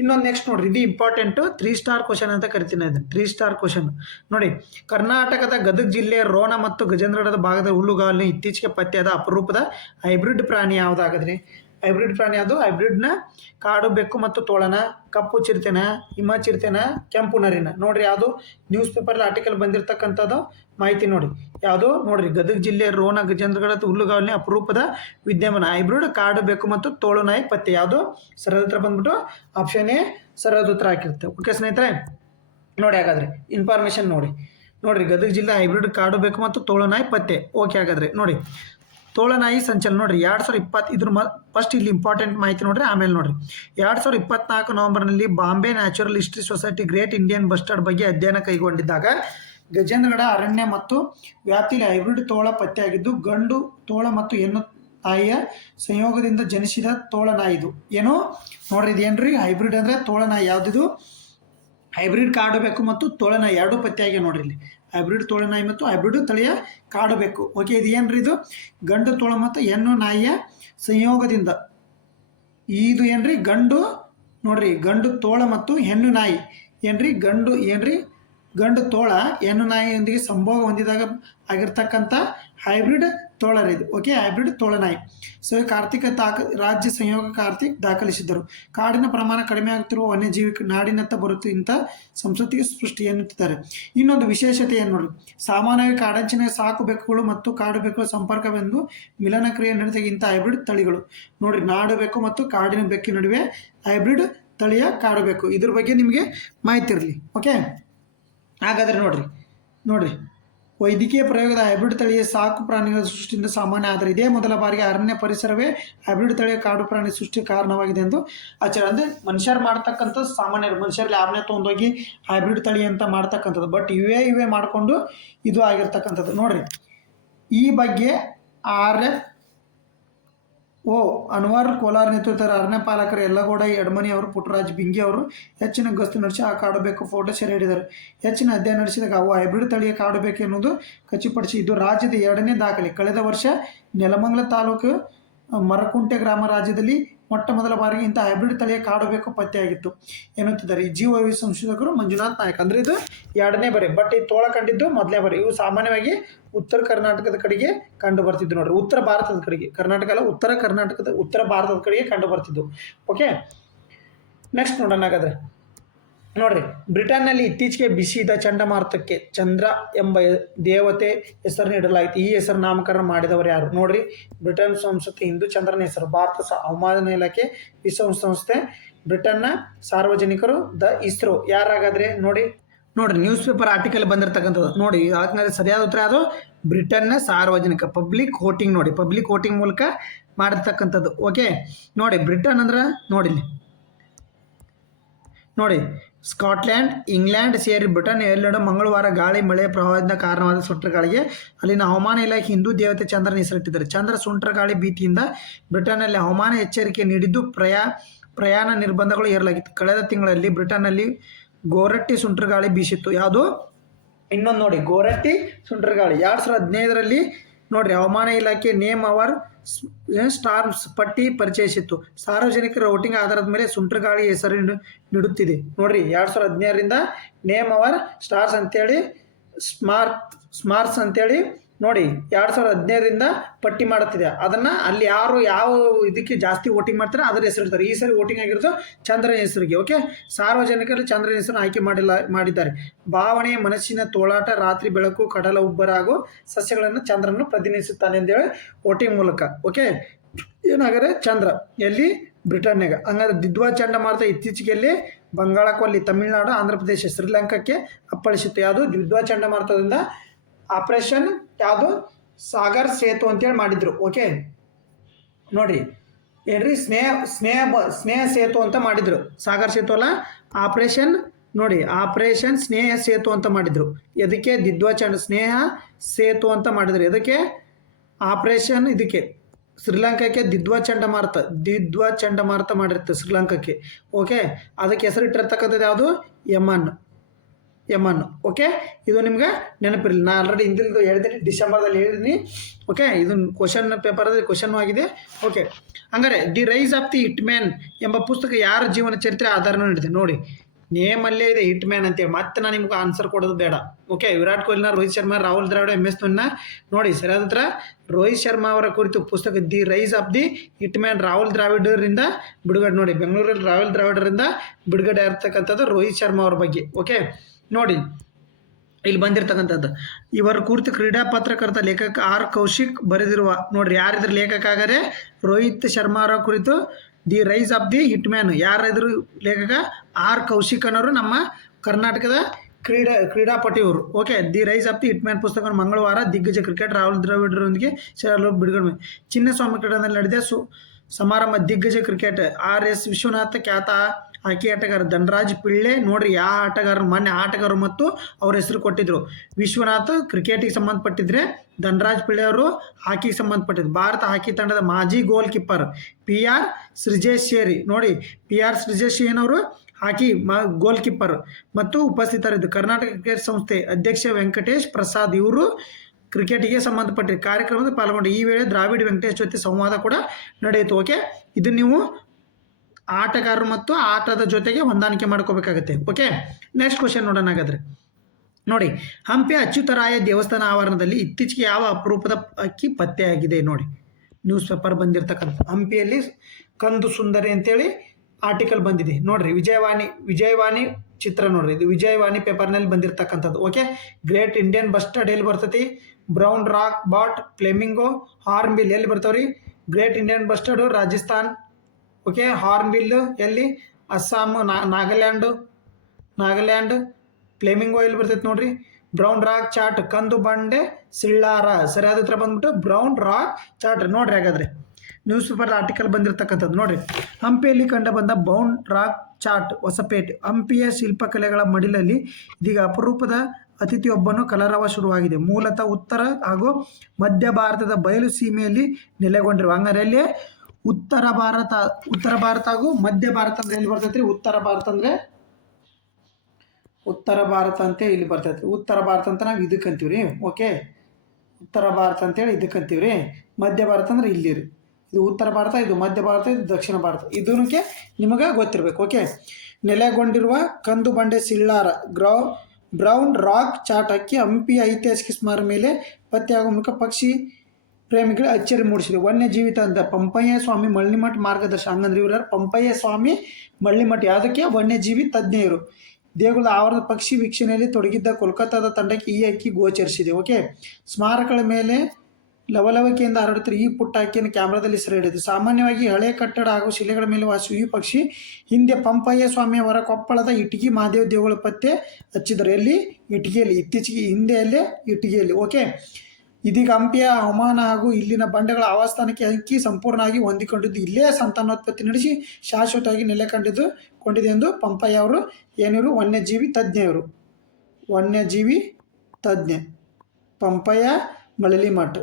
ಇನ್ನೊಂದು ನೆಕ್ಸ್ಟ್ ನೋಡ್ರಿ, ಇದು ಇಂಪಾರ್ಟೆಂಟು 3 ಸ್ಟಾರ್ ಕ್ವಶನ್ ಅಂತ ಕರಿತೀನಿ. ಅದನ್ನು 3 ಸ್ಟಾರ್ ಕ್ವಶನ್ ನೋಡಿ. ಕರ್ನಾಟಕದ ಗದಗ ಜಿಲ್ಲೆಯ ರೋಣ ಮತ್ತು ಗಜೇಂದ್ರಗಢದ ಭಾಗದ ಹುಲ್ಲುಗಾವಲಿನ ಇತ್ತೀಚೆಗೆ ಪತ್ತೆಯಾದ ಅಪರೂಪದ ಹೈಬ್ರಿಡ್ ಪ್ರಾಣಿ ಯಾವುದಾಗದ್ರಿ? ಹೈಬ್ರಿಡ್ ಪ್ರಾಣಿ ಅದು ಹೈಬ್ರಿಡ್ನ ಕಾಡು ಬೆಕ್ಕು ಮತ್ತು ತೋಳನ, ಕಪ್ಪು ಚಿರತೆನ, ಹಿಮ ಚಿರತೆನ, ಕೆಂಪು ನರಿನ. ನೋಡ್ರಿ, ಯಾವುದು ನ್ಯೂಸ್ ಪೇಪರ್ಲಿ ಆರ್ಟಿಕಲ್ ಬಂದಿರತಕ್ಕಂಥದ್ದು ಮಾಹಿತಿ ನೋಡಿ. ಯಾವುದು ನೋಡ್ರಿ, ಗದಗ ಜಿಲ್ಲೆಯ ರೋಣ ಗಜೇಂದ್ರಗಢದ ಹುಲ್ಲುಗಾವಲಿನ ಅಪರೂಪದ ವಿದ್ಯಮಾನ ಹೈಬ್ರಿಡ್ ಕಾಡು ಬೆಕ್ಕು ಮತ್ತು ತೋಳು ನಾಯಿ ಪತ್ತೆ. ಯಾವುದು ಸರಳ ಉತ್ತರ ಬಂದ್ಬಿಟ್ಟು ಆಪ್ಷನ್ ಎ ಸರಳ ಉತ್ತರ ಹಾಕಿರುತ್ತೆ. ಓಕೆ ಸ್ನೇಹಿತರೆ, ನೋಡಿ ಹಾಗಾದ್ರೆ ಇನ್ಫಾರ್ಮೇಶನ್ ನೋಡ್ರಿ ಗದಗ ಜಿಲ್ಲೆ ಹೈಬ್ರಿಡ್ ಕಾಡು ಬೆಕ್ಕು ಮತ್ತು ತೋಳು ನಾಯಿ ಪತ್ತೆ. ಓಕೆ, ಹಾಗಾದ್ರೆ ನೋಡಿ, ತೋಳನಾಯಿ ಸಂಚಲನ ನೋಡ್ರಿ 2020. ಇದ್ರ ಫಸ್ಟ್ ಇಲ್ಲಿ ಇಂಪಾರ್ಟೆಂಟ್ ಮಾಹಿತಿ ನೋಡ್ರಿ, ಆಮೇಲೆ ನೋಡ್ರಿ 2024 ನವೆಂಬರ್ನಲ್ಲಿ Bombay natural history society great Indian bustard ಬಗ್ಗೆ ಅಧ್ಯಯನ ಕೈಗೊಂಡಿದ್ದಾಗ ಗಜೇಂದ್ರಗಢ ಅರಣ್ಯ ಮತ್ತು ವ್ಯಾಪ್ತಿಯಲ್ಲಿ ಹೈಬ್ರಿಡ್ ತೋಳ ಪತ್ತೆಯಾಗಿದ್ದು ಗಂಡು ತೋಳ ಮತ್ತು ಹೆಣ್ಣು ತಾಯಿಯ ಸಂಯೋಗದಿಂದ ಜನಿಸಿದ ತೋಳನಾಯಿ. ಇದು ಏನೋ ನೋಡ್ರಿ, ಇದೇನ್ರಿ ಹೈಬ್ರಿಡ್ ಅಂದರೆ ತೋಳನಾಯಿ. ಯಾವುದಿದು? ಹೈಬ್ರಿಡ್ ಕಾಡು ಬೆಕ್ಕು ಮತ್ತು ತೋಳನಾಯಿ ಎರಡು ಪತ್ತೆಯಾಗಿ ನೋಡ್ರಿ ಇಲ್ಲಿ. ಹೈಬ್ರಿಡ್ ತೋಳನಾಯಿ ಮತ್ತು ಹೈಬ್ರಿಡ್ ತಳಿಯ ಕಾಡು ಬೆಕ್ಕು. ಓಕೆ, ಇದು ಏನ್ರಿ? ಇದು ಗಂಡು ತೋಳ ಮತ್ತು ಹೆಣ್ಣು ನಾಯಿಯ ಸಂಯೋಗದಿಂದ. ಇದು ಏನ್ರಿ? ಗಂಡು ನೋಡ್ರಿ, ಗಂಡು ತೋಳ ಮತ್ತು ಹೆಣ್ಣು ನಾಯಿ ಏನ್ರಿ? ಗಂಡು ತೋಳ ಹೆಣ್ಣು ನಾಯಿಯೊಂದಿಗೆ ಸಂಭೋಗ ಹೊಂದಿದಾಗ ಆಗಿರ್ತಕ್ಕಂಥ ಹೈಬ್ರಿಡ್ ತೋಳರಿದು. ಓಕೆ, ಹೈಬ್ರಿಡ್ ತೋಳನಾಯಿ. ಸೊ ಕಾರ್ತಿಕ್ ರಾಜ್ಯ ಸಂಯೋಗ ಕಾರ್ತಿಕ್ ದಾಖಲಿಸಿದ್ದರು. ಕಾಡಿನ ಪ್ರಮಾಣ ಕಡಿಮೆ ಆಗುತ್ತಿರುವ ವನ್ಯಜೀವಿ ನಾಡಿನತ್ತ ಬರುತ್ತೆ ಇಂಥ ಸಂಸ್ಕೃತಿಗೆ ಸೃಷ್ಟಿ ಎನ್ನುತ್ತಿದ್ದಾರೆ. ಇನ್ನೊಂದು ವಿಶೇಷತೆ ಏನು ನೋಡಿ, ಸಾಮಾನ್ಯವಾಗಿ ಕಾಡಂಚಿನ ಸಾಕು ಬೆಕ್ಕುಗಳು ಮತ್ತು ಕಾಡು ಬೆಕ್ಕುಗಳ ಸಂಪರ್ಕವೆಂದು ಮಿಲನ ಕ್ರಿಯೆ ನಡೆದಾಗ ಇಂಥ ಹೈಬ್ರಿಡ್ ತಳಿಗಳು. ನೋಡ್ರಿ, ನಾಡು ಬೆಕ್ಕು ಮತ್ತು ಕಾಡಿನ ಬೆಕ್ಕಿನ ನಡುವೆ ಹೈಬ್ರಿಡ್ ತಳಿಯ ಕಾಡು ಬೆಕ್ಕು. ಇದ್ರ ಬಗ್ಗೆ ನಿಮಗೆ ಮಾಹಿತಿ ಇರಲಿ. ಓಕೆ, ಹಾಗಾದರೆ ನೋಡ್ರಿ ವೈದ್ಯಕೀಯ ಪ್ರಯೋಗದ ಹೈಬ್ರಿಡ್ ತಳಿಯ ಸಾಕು ಪ್ರಾಣಿಗಳ ಸೃಷ್ಟಿಯಿಂದ ಸಾಮಾನ್ಯ. ಆದರೆ ಇದೇ ಮೊದಲ ಬಾರಿಗೆ ಅರಣ್ಯ ಪರಿಸರವೇ ಹೈಬ್ರಿಡ್ ತಳಿಯ ಕಾಡು ಪ್ರಾಣಿ ಸೃಷ್ಟಿಗೆ ಕಾರಣವಾಗಿದೆ ಎಂದು ಆಚಾರ. ಅಂದರೆ ಮನುಷ್ಯರು ಮಾಡ್ತಕ್ಕಂಥ ಸಾಮಾನ್ಯ ಮನುಷ್ಯರಲ್ಲಿ ಯಾವನ್ನೇ ತೊಗೊಂಡೋಗಿ ಹೈಬ್ರಿಡ್ ತಳಿ ಅಂತ ಮಾಡ್ತಕ್ಕಂಥದ್ದು. ಬಟ್ ಇವೇ ಮಾಡಿಕೊಂಡು ಇದು ಆಗಿರ್ತಕ್ಕಂಥದ್ದು. ನೋಡ್ರಿ, ಈ ಬಗ್ಗೆ ಅನ್ವರ್ ಕೋಲಾರ ನೇತೃತ್ವದ ಅರಣ್ಯ ಪಾಲಕರು ಯಲ್ಲಗೌಡ ಯಡಮನಿ ಅವರು, ಪುಟ್ಟರಾಜ್ ಬಿಂಗಿ ಅವರು ಹೆಚ್ಚಿನ ಗಸ್ತು ನಡೆಸಿ ಆ ಕಾಡು ಬೆಕ್ಕು ಫೋಟೋ ಸೆರೆ ಹಿಡಿದರು. ಹೆಚ್ಚಿನ ಅಧ್ಯಯನ ನಡೆಸಿದಾಗ ಅವು ಹೈಬ್ರಿಡ್ ತಳಿಯ ಕಾಡು ಬೆಕ್ಕು ಎನ್ನುವುದು ಖಚಿತಪಡಿಸಿ ಇದು ರಾಜ್ಯದ 2ನೇ ದಾಖಲೆ. ಕಳೆದ ವರ್ಷ ನೆಲಮಂಗಲ ತಾಲೂಕು ಮರಕುಂಟೆ ಗ್ರಾಮ ರಾಜ್ಯದಲ್ಲಿ ಮೊಟ್ಟ ಮೊದಲ ಬಾರಿಗೆ ಇಂಥ ಹೈಬ್ರಿಡ್ ತಳಿಯ ಕಾಡು ಬೆಕ್ಕು ಪತ್ತೆಯಾಗಿತ್ತು ಎನ್ನುತ್ತಿದ್ದಾರೆ ಈ ಜೀವವಿಜ್ಞಾನ ಸಂಶೋಧಕರು ಮಂಜುನಾಥ್ ನಾಯಕ್. ಅಂದರೆ ಇದು 2ನೇ ಬಾರಿ, ಬಟ್ ಈ ತೋಳ ಕಂಡಿದ್ದು 1ನೇ ಬಾರಿ. ಇವು ಸಾಮಾನ್ಯವಾಗಿ ಉತ್ತರ ಕರ್ನಾಟಕದ ಕಡೆಗೆ ಕಂಡು ಬರ್ತಿದ್ದು. ನೋಡ್ರಿ, ಉತ್ತರ ಭಾರತದ ಕಡೆಗೆ, ಕರ್ನಾಟಕ ಅಲ್ಲ, ಉತ್ತರ ಭಾರತದ ಕಡೆಗೆ ಕಂಡು ಬರ್ತಿದ್ದು. ಓಕೆ, ನೆಕ್ಸ್ಟ್ ನೋಡೋಣ ಹಾಗಾದ್ರೆ. ನೋಡ್ರಿ, ಬ್ರಿಟನ್ನಲ್ಲಿ ಇತ್ತೀಚೆಗೆ ಬಿಸಿದ ಚಂಡಮಾರುತಕ್ಕೆ ಚಂದ್ರ ಎಂಬ ದೇವತೆ ಹೆಸರು ನೀಡಲಾಯಿತು. ಈ ಹೆಸರು ನಾಮಕರಣ ಮಾಡಿದವರು ಯಾರು? ನೋಡ್ರಿ, ಬ್ರಿಟನ್ ಸಂಸ್ಥೆ ಹಿಂದೂ ಚಂದ್ರನ ಹೆಸರು. ಭಾರತ ಹವಾಮಾನ ಇಲಾಖೆ, ವಿಶ್ವಸಂಸ್ಥೆ, ಬ್ರಿಟನ್ನ ಸಾರ್ವಜನಿಕರು, ಇಸ್ರೋ. ಯಾರಾಗಾದ್ರೆ ನೋಡ್ರಿ, ನ್ಯೂಸ್ ಪೇಪರ್ ಆರ್ಟಿಕಲ್ ಬಂದಿರತಕ್ಕಂಥದ್ದು. ನೋಡಿ, ಯಾಕಂದ್ರೆ ಸರಿಯಾದ ಉತ್ತರ ಅದು ಬ್ರಿಟನ್ನ ಸಾರ್ವಜನಿಕ, ಪಬ್ಲಿಕ್ ವೋಟಿಂಗ್. ನೋಡಿ, ಪಬ್ಲಿಕ್ ವೋಟಿಂಗ್ ಮೂಲಕ ಮಾಡಿರ್ತಕ್ಕಂಥದ್ದು. ಓಕೆ, ನೋಡಿ, ಬ್ರಿಟನ್ ಅಂದ್ರೆ ನೋಡಿ ಸ್ಕಾಟ್ಲ್ಯಾಂಡ್, ಇಂಗ್ಲೆಂಡ್ ಸೇರಿ ಬ್ರಿಟನ್ ಎಲ್ಲೆಡೆ ಮಂಗಳವಾರ ಗಾಳಿ, ಮಳೆ, ಪ್ರವಾಹದಿಂದ ಕಾರಣವಾದ ಸುಂಟರ ಗಾಳಿಗೆ ಅಲ್ಲಿನ ಹವಾಮಾನ ಇಲಾಖೆ ಹಿಂದೂ ದೇವತೆ ಚಂದ್ರನ ಹೆಸರಿಟ್ಟಿದ್ದಾರೆ. ಚಂದ್ರ ಸುಂಟರ ಗಾಳಿ ಭೀತಿಯಿಂದ ಬ್ರಿಟನ್ನಲ್ಲಿ ಹವಾಮಾನ ಎಚ್ಚರಿಕೆ ನೀಡಿದ್ದು ಪ್ರಯಾಣ ನಿರ್ಬಂಧಗಳು ಏರಲಾಗಿತ್ತು. ಕಳೆದ ತಿಂಗಳಲ್ಲಿ ಬ್ರಿಟನ್ನಲ್ಲಿ ಗೋರಟ್ಟಿ ಸುಂಟರ ಗಾಳಿ ಬೀಸಿತ್ತು. ಯಾವುದು? ಇನ್ನೊಂದು ನೋಡಿ, ಗೋರಟ್ಟಿ ಸುಂಟರ ಗಾಳಿ 2015ರಲ್ಲಿ ನೋಡ್ರಿ ಹವಾಮಾನ ಇಲಾಖೆ ನೇಮ್ ಅವರ್ ಸ್ಟಾರ್ಮ್ಸ್ ಪಟ್ಟಿ ಪರಿಚಯಿಸಿತ್ತು. ಸಾರ್ವಜನಿಕರ ವೋಟಿಂಗ್ ಆಧಾರದ ಮೇಲೆ ಸುಂಟರ ಗಾಳಿ ಹೆಸರು ನೀಡುತ್ತಿದೆ. ನೋಡ್ರಿ, 2015ರಿಂದ ನೇಮ್ ಅವರ್ ಸ್ಟಾರ್ಸ್ ಅಂತೇಳಿ ಸ್ಮಾರ್ಟ್ಸ್ ಅಂತೇಳಿ ನೋಡಿ 2015ರಿಂದ ಪಟ್ಟಿ ಮಾಡುತ್ತಿದೆ. ಅದನ್ನು ಅಲ್ಲಿ ಯಾವ ಇದಕ್ಕೆ ಜಾಸ್ತಿ ವೋಟಿಂಗ್ ಮಾಡ್ತಾರೆ ಅದರ ಹೆಸರು ಇರ್ತಾರೆ. ಈ ಸರಿ ವೋಟಿಂಗ್ ಆಗಿರೋದು ಚಂದ್ರನ ಹೆಸರಿಗೆ. ಓಕೆ, ಸಾರ್ವಜನಿಕರು ಚಂದ್ರನ ಹೆಸರು ಆಯ್ಕೆ ಮಾಡಿದ್ದಾರೆ. ಭಾವನೆ, ಮನಸ್ಸಿನ ತೋಳಾಟ, ರಾತ್ರಿ ಬೆಳಕು, ಕಡಲ ಉಬ್ಬರ ಹಾಗೂ ಸಸ್ಯಗಳನ್ನು ಚಂದ್ರನು ಪ್ರತಿನಿಧಿಸುತ್ತಾನೆ ಅಂತೇಳಿ ವೋಟಿಂಗ್ ಮೂಲಕ. ಓಕೆ, ಏನಾಗರೆ ಚಂದ್ರ ಎಲ್ಲಿ ಬ್ರಿಟನ್ಯಾಗ. ಹಂಗಾದ್ರೆ ದಿದ್ವಾ ಚಂಡಮಾರುತ ಇತ್ತೀಚೆಗೆ ಎಲ್ಲಿ ಬಂಗಾಳಕೊಲ್ಲಿ, ತಮಿಳುನಾಡು, ಆಂಧ್ರ ಪ್ರದೇಶ, ಶ್ರೀಲಂಕಾಕ್ಕೆ ಅಪ್ಪಳಿಸಿತ್ತು. ಯಾವುದು ದಿದ್ವಾ ಚಂಡಮಾರುತದಿಂದ ಆಪರೇಷನ್ ಯಾವುದು ಸಾಗರ್ ಸೇತು ಅಂತೇಳಿ ಮಾಡಿದ್ರು. ಓಕೆ ನೋಡಿರಿ ಏನ್ರಿ ಸ್ನೇಹ ಸೇತು ಅಂತ ಮಾಡಿದ್ರು. ಸಾಗರ್ ಸೇತು ಅಲ್ಲ, ಆಪರೇಷನ್ ನೋಡಿ ಆಪರೇಷನ್ ಸ್ನೇಹ ಸೇತು ಅಂತ ಮಾಡಿದ್ರು. ಎದಕ್ಕೆ ದಿದ್ವಾ ಸ್ನೇಹ ಸೇತು ಅಂತ ಮಾಡಿದ್ರು. ಎದಕ್ಕೆ ಆಪರೇಷನ್ ಇದಕ್ಕೆ ಶ್ರೀಲಂಕಾಕ್ಕೆ ದಿದ್ವಾ ಚಂಡಮಾರುತ ಮಾಡಿರುತ್ತೆ ಶ್ರೀಲಂಕಾಕ್ಕೆ. ಓಕೆ ಅದಕ್ಕೆ ಹೆಸರಿಟ್ಟಿರ್ತಕ್ಕಂಥದ್ದು ಯಾವುದು ಯಮನ್. ಓಕೆ ಇದು ನಿಮ್ಗೆ ನೆನಪಿರಲಿ. ನಾನು ಆಲ್ರೆಡಿ ಹಿಂದಿಲ್ದು ಹೇಳಿದ್ದೀನಿ, ಡಿಸೆಂಬರ್ದಲ್ಲಿ ಹೇಳಿದ್ದೀನಿ. ಓಕೆ ಇದನ್ನು ಕ್ವಶನ್ ಪೇಪರಲ್ಲಿ ಕ್ವಶನ್ ಆಗಿದೆ. ಓಕೆ ಹಂಗಾರೆ the rise of the hit man ಎಂಬ ಪುಸ್ತಕ ಯಾರ ಜೀವನ ಚರಿತ್ರೆ ಆಧಾರನ ನೀಡಿದೆ ನೋಡಿ. ನೇಮಲ್ಲೇ ಇದೆ ಹಿಟ್ ಮ್ಯಾನ್ ಅಂತೇಳಿ. ಮತ್ತೆ ನಾನು ನಿಮ್ಗೆ ಆನ್ಸರ್ ಕೊಡೋದು ಬೇಡ. ಓಕೆ ವಿರಾಟ್ ಕೊಹ್ಲಿನ, ರೋಹಿತ್ ಶರ್ಮಾ, ರಾಹುಲ್ ದ್ರಾವಿಡ್, MS ಧೋನಿನ ನೋಡಿ. ಸರಿಯಾದ ಉತ್ತರ ರೋಹಿತ್ ಶರ್ಮಾ ಅವರ ಕುರಿತು ಪುಸ್ತಕ the rise of the hit man Rahul ದ್ರಾವಿಡರಿಂದ ಬಿಡುಗಡೆ. ನೋಡಿ ಬೆಂಗಳೂರಲ್ಲಿ ರಾಹುಲ್ ದ್ರಾವಿಡರಿಂದ ಬಿಡುಗಡೆ ಆಗಿರ್ತಕ್ಕಂಥದ್ದು ರೋಹಿತ್ ಶರ್ಮಾ ಅವ್ರ ಬಗ್ಗೆ. ಓಕೆ ನೋಡಿ ಇಲ್ಲಿ ಬಂದಿರತಕ್ಕಂಥದ್ದು ಇವರ ಕುರಿತು ಕ್ರೀಡಾ ಪತ್ರಕರ್ತ ಲೇಖಕ R ಕೌಶಿಕ್ ಬರೆದಿರುವ ನೋಡ್ರಿ. ಯಾರಿದ್ರ ಲೇಖಕ ಆಗರೆ ರೋಹಿತ್ ಶರ್ಮಾ ಅವರ ಕುರಿತು the rise of the hit man ಯಾರಿದ್ರು ಲೇಖಕ R ಕೌಶಿಕ್ ಅನ್ನೋರು ನಮ್ಮ ಕರ್ನಾಟಕದ ಕ್ರೀಡಾಪಟುವರು. Okay the rise of the hit man ಪುಸ್ತಕವನ್ನು ಮಂಗಳವಾರ ದಿಗ್ಗಜ ಕ್ರಿಕೆಟ್ ರಾಹುಲ್ ದ್ರಾವಿಡ್ರೊಂದಿಗೆ ಬಿಡುಗಡೆ ಚಿನ್ನಸ್ವಾಮಿ ಕ್ರೀಡಾಂಗಣದಲ್ಲಿ ನಡೆದ ಸಮಾರಂಭ. ದಿಗ್ಗಜ ಕ್ರಿಕೆಟ್ RS ವಿಶ್ವನಾಥ್, ಖ್ಯಾತ ಹಾಕಿ ಆಟಗಾರ ಧನರಾಜ್ ಪಿಳ್ಳೆ. ನೋಡ್ರಿ ಯಾವ ಆಟಗಾರರು ಮೊನ್ನೆ ಆಟಗಾರರು ಮತ್ತು ಅವ್ರ ಹೆಸರು ಕೊಟ್ಟಿದ್ರು. ವಿಶ್ವನಾಥ್ ಕ್ರಿಕೆಟಿಗೆ ಸಂಬಂಧಪಟ್ಟಿದ್ರೆ, ಧನರಾಜ್ ಪಿಳ್ಳೆ ಅವರು ಹಾಕಿಗೆ ಸಂಬಂಧಪಟ್ಟಿದ್ರು. ಭಾರತ ಹಾಕಿ ತಂಡದ ಮಾಜಿ ಗೋಲ್ ಕೀಪರ್ PR ಶ್ರೀಜೇಶೇರಿ. ನೋಡಿ PR ಶ್ರೀಜೇಶೇನವರು ಹಾಕಿ ಗೋಲ್ ಕೀಪರ್ ಮತ್ತು ಉಪಸ್ಥಿತರಿದ್ದು. ಕರ್ನಾಟಕ ಕ್ರಿಕೆಟ್ ಸಂಸ್ಥೆ ಅಧ್ಯಕ್ಷ ವೆಂಕಟೇಶ್ ಪ್ರಸಾದ್ ಇವರು ಕ್ರಿಕೆಟಿಗೆ ಸಂಬಂಧಪಟ್ಟ ಕಾರ್ಯಕ್ರಮದಲ್ಲಿ ಪಾಲ್ಗೊಂಡು. ಈ ವೇಳೆ ದ್ರಾವಿಡ್ ವೆಂಕಟೇಶ್ ಜೊತೆ ಸಂವಾದ ಕೂಡ ನಡೆಯಿತು. ಓಕೆ ಇದು ನೀವು ಆಟಗಾರರು ಮತ್ತು ಆಟದ ಜೊತೆಗೆ ಹೊಂದಾಣಿಕೆ ಮಾಡ್ಕೋಬೇಕಾಗುತ್ತೆ. ಓಕೆ ನೆಕ್ಸ್ಟ್ ಕ್ವಶನ್ ನೋಡೋಣ. ಹಾಗಾದ್ರೆ ನೋಡಿ ಹಂಪಿ ಅಚ್ಯುತರಾಯ ದೇವಸ್ಥಾನ ಆವರಣದಲ್ಲಿ ಇತ್ತೀಚೆಗೆ ಯಾವ ಅಪರೂಪದ ಅಕ್ಕಿ ಪತ್ತೆಯಾಗಿದೆ? ನೋಡಿ ನ್ಯೂಸ್ ಪೇಪರ್ ಬಂದಿರತಕ್ಕಂಥ ಹಂಪಿಯಲ್ಲಿ ಕಂದು ಸುಂದರಿ ಅಂತೇಳಿ ಆರ್ಟಿಕಲ್ ಬಂದಿದೆ. ನೋಡ್ರಿ ವಿಜಯವಾಣಿ ಚಿತ್ರ ನೋಡ್ರಿ. ಇದು ವಿಜಯವಾಣಿ ಪೇಪರ್ನಲ್ಲಿ ಬಂದಿರತಕ್ಕಂಥದ್ದು. ಓಕೆ ಗ್ರೇಟ್ ಇಂಡಿಯನ್ ಬಸ್ಟರ್ಡ್ ಎಲ್ಲಿ ಬರ್ತೈತಿ? ಬ್ರೌನ್ ರಾಕ್ ಬಾಟ್, ಫ್ಲೆಮಿಂಗೋ, ಹಾರ್ನ್ ಬಿಲ್ ಎಲ್ಲಿ ಬರ್ತಾವ್ರಿ? Great Indian bustard Rajasthan. Okay hornbill ಎಲ್ಲಿ? ಅಸ್ಸಾಂ, ನಾಗಾಲ್ಯಾಂಡ್. ಫ್ಲೆಮಿಂಗೋ ಎಲ್ಲಿ ಬರ್ತೈತೆ ನೋಡ್ರಿ? ಬ್ರೌನ್ ರಾಕ್ ಚಾಟ್ ಕಂದು ಬಂಡೆ ಸಿಳ್ಳಾರ. ಸರಿಯಾದ ಉತ್ತರ ಬಂದ್ಬಿಟ್ಟು ಬ್ರೌನ್ ರಾಕ್ ಚಾಟ್. ನೋಡ್ರಿ ಹಾಗಾದ್ರೆ ನ್ಯೂಸ್ ಪೇಪರ್ ಆರ್ಟಿಕಲ್ ಬಂದಿರತಕ್ಕಂಥದ್ದು. ನೋಡ್ರಿ ಹಂಪಿಯಲ್ಲಿ ಕಂಡು ಬಂದ ಬ್ರೌನ್ ರಾಕ್ ಚಾಟ್ ಹೊಸಪೇಟೆ. ಹಂಪಿಯ ಶಿಲ್ಪಕಲೆಗಳ ಮಡಿಲಲ್ಲಿ ಇದೀಗ ಅಪರೂಪದ ಅತಿಥಿಯೊಬ್ಬನು ಕಲರವ ಶುರುವಾಗಿದೆ. ಮೂಲತಃ ಉತ್ತರ ಹಾಗೂ ಮಧ್ಯ ಭಾರತದ ಬಯಲು ಸೀಮೆಯಲ್ಲಿ ನೆಲೆಗೊಂಡಿರುವ. ಹಂಗಾರೆ ಉತ್ತರ ಭಾರತ ಹಾಗೂ ಮಧ್ಯ ಭಾರತ ಅಂದ್ರೆ ಎಲ್ಲಿ ಬರ್ತೈತ್ರಿ? ಉತ್ತರ ಭಾರತ ಅಂತ ಇಲ್ಲಿ ಬರ್ತೈತ್ರಿ. ಉತ್ತರ ಭಾರತ ಅಂತ ನಾವು ಇದಕ್ಕೆ ಅಂತೀವ್ರಿ. ಓಕೆ ಉತ್ತರ ಭಾರತ ಅಂತೇಳಿ ಇದಕ್ಕೆ ಅಂತೀವ್ರಿ. ಮಧ್ಯ ಭಾರತ ಅಂದ್ರೆ ಇಲ್ಲಿ ರೀ. ಇದು ಉತ್ತರ ಭಾರತ, ಇದು ಮಧ್ಯ ಭಾರತ, ಇದು ದಕ್ಷಿಣ ಭಾರತ. ಇದಕ್ಕೆ ನಿಮಗೆ ಗೊತ್ತಿರಬೇಕು. ಓಕೆ ನೆಲೆಗೊಂಡಿರುವ ಕಂದು ಬಂಡೆ ಸಿಳ್ಳಾರ ಬ್ರೌನ್ ರಾಕ್ ಚಾಟ್ ಅಕ್ಕಿ ಹಂಪಿಯ ಐತಿಹಾಸಿಕ ಸ್ಮಾರಕ ಮೇಲೆ ಪತ್ತೆಯಾಗುವ ಮೂಲಕ ಪಕ್ಷಿ ಪ್ರೇಮಿಗಳು ಅಚ್ಚರಿ ಮೂಡಿಸಿದೆ. ವನ್ಯಜೀವಿ ತಂದ ಪಂಪಯ್ಯ ಸ್ವಾಮಿ ಮಳ್ಳಿಮಠ್ ಮಾರ್ಗದರ್ಶನ. ಹಂಗಂದ್ರೆ ಇವರು ಪಂಪಯ್ಯ ಸ್ವಾಮಿ ಮಳ್ಳಿಮಠ್ ಯಾವುದಕ್ಕೆ? ವನ್ಯಜೀವಿ ತಜ್ಞರು. ದೇಗುಲ ಆವರಣದ ಪಕ್ಷಿ ವೀಕ್ಷಣೆಯಲ್ಲಿ ತೊಡಗಿದ್ದ ಕೋಲ್ಕತ್ತಾದ ತಂಡಕ್ಕೆ ಈ ಅಕ್ಕಿ ಗೋಚರಿಸಿದೆ. ಓಕೆ ಸ್ಮಾರಕಗಳ ಮೇಲೆ ಲವಲವಿಕೆಯಿಂದ ಹರಡುತ್ತಿರುವ ಈ ಪುಟ್ಟ ಅಕ್ಕಿಯನ್ನು ಕ್ಯಾಮ್ರಾದಲ್ಲಿ ಸೆರೆ ಹಿಡಿದು. ಸಾಮಾನ್ಯವಾಗಿ ಹಳೆ ಕಟ್ಟಡ ಹಾಗೂ ಶಿಲೆಗಳ ಮೇಲೆ ವಾಸಿಸುವ ಈ ಪಕ್ಷಿ ಹಿಂದೆ ಪಂಪಯ್ಯ ಸ್ವಾಮಿಯವರ ಕೊಪ್ಪಳದ ಇಟಗಿ ಮಹಾದೇವ ದೇಗುಲ ಪತ್ತೆ ಹಚ್ಚಿದರು. ಎಲ್ಲಿ? ಇಟಗಿಯಲ್ಲಿ. ಇತ್ತೀಚೆಗೆ ಹಿಂದೆಯಲ್ಲೇ ಇಟಗಿಯಲ್ಲಿ. ಓಕೆ ಇದೀಗ ಹಂಪಿಯ ಹವಾಮಾನ ಹಾಗೂ ಇಲ್ಲಿನ ಬಂಡೆಗಳ ಆವಾಸ್ಥಾನಕ್ಕೆ ಅಕ್ಕಿ ಸಂಪೂರ್ಣವಾಗಿ ಹೊಂದಿಕೊಂಡಿದ್ದು ಇಲ್ಲೇ ಸಂತಾನೋತ್ಪತ್ತಿ ನಡೆಸಿ ಶಾಶ್ವತವಾಗಿ ಕೊಂಡಿದೆ ಎಂದು ಪಂಪಯ್ಯ ಅವರು ಏನಿವರು ವನ್ಯಜೀವಿ ತಜ್ಞ ಪಂಪಯ್ಯ ಮಳ್ಳಿಮಠ್.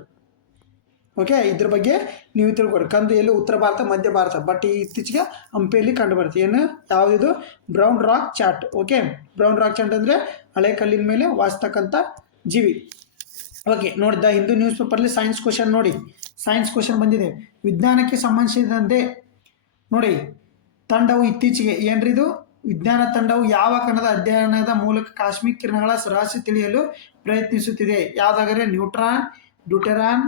ಓಕೆ ಇದ್ರ ಬಗ್ಗೆ ನೀವು ತಿಳ್ಕೊಡಿ. ಕಂದು ಎಲ್ಲಿ? ಉತ್ತರ ಭಾರತ, ಮಧ್ಯ ಭಾರತ. ಬಟ್ ಇತ್ತೀಚೆಗೆ ಹಂಪಿಯಲ್ಲಿ ಕಂಡು ಬರುತ್ತೆ. ಏನು ಯಾವುದಿದು? Brown rock chat. Okay brown rock chat ಅಂದರೆ ಹಳೆ ಕಲ್ಲಿನ ಮೇಲೆ ವಾಸಿಸ್ತಕ್ಕಂಥ ಜೀವಿ. ಓಕೆ ನೋಡಿದ್ದ ಹಿಂದೂ ನ್ಯೂಸ್ ಪೇಪರ್ಲಿ ಸೈನ್ಸ್ ಕ್ವಶನ್ ನೋಡಿ. ಸೈನ್ಸ್ ಕ್ವಶನ್ ಬಂದಿದೆ. ವಿಜ್ಞಾನಕ್ಕೆ ಸಂಬಂಧಿಸಿದಂತೆ ನೋಡಿ ತಂಡವು ಇತ್ತೀಚೆಗೆ ಏನ್ರಿದು? ವಿಜ್ಞಾನ ತಂಡವು ಯಾವ ಕಣದ ಅಧ್ಯಯನದ ಮೂಲಕ ಕಾಸ್ಮಿಕ್ ಕಿರಣಗಳ ರಹಸ್ಯ ತಿಳಿಯಲು ಪ್ರಯತ್ನಿಸುತ್ತಿದೆ? ಯಾವುದಾದರೆ ನ್ಯೂಟ್ರಾನ್, ಡ್ಯೂಟೆರಾನ್,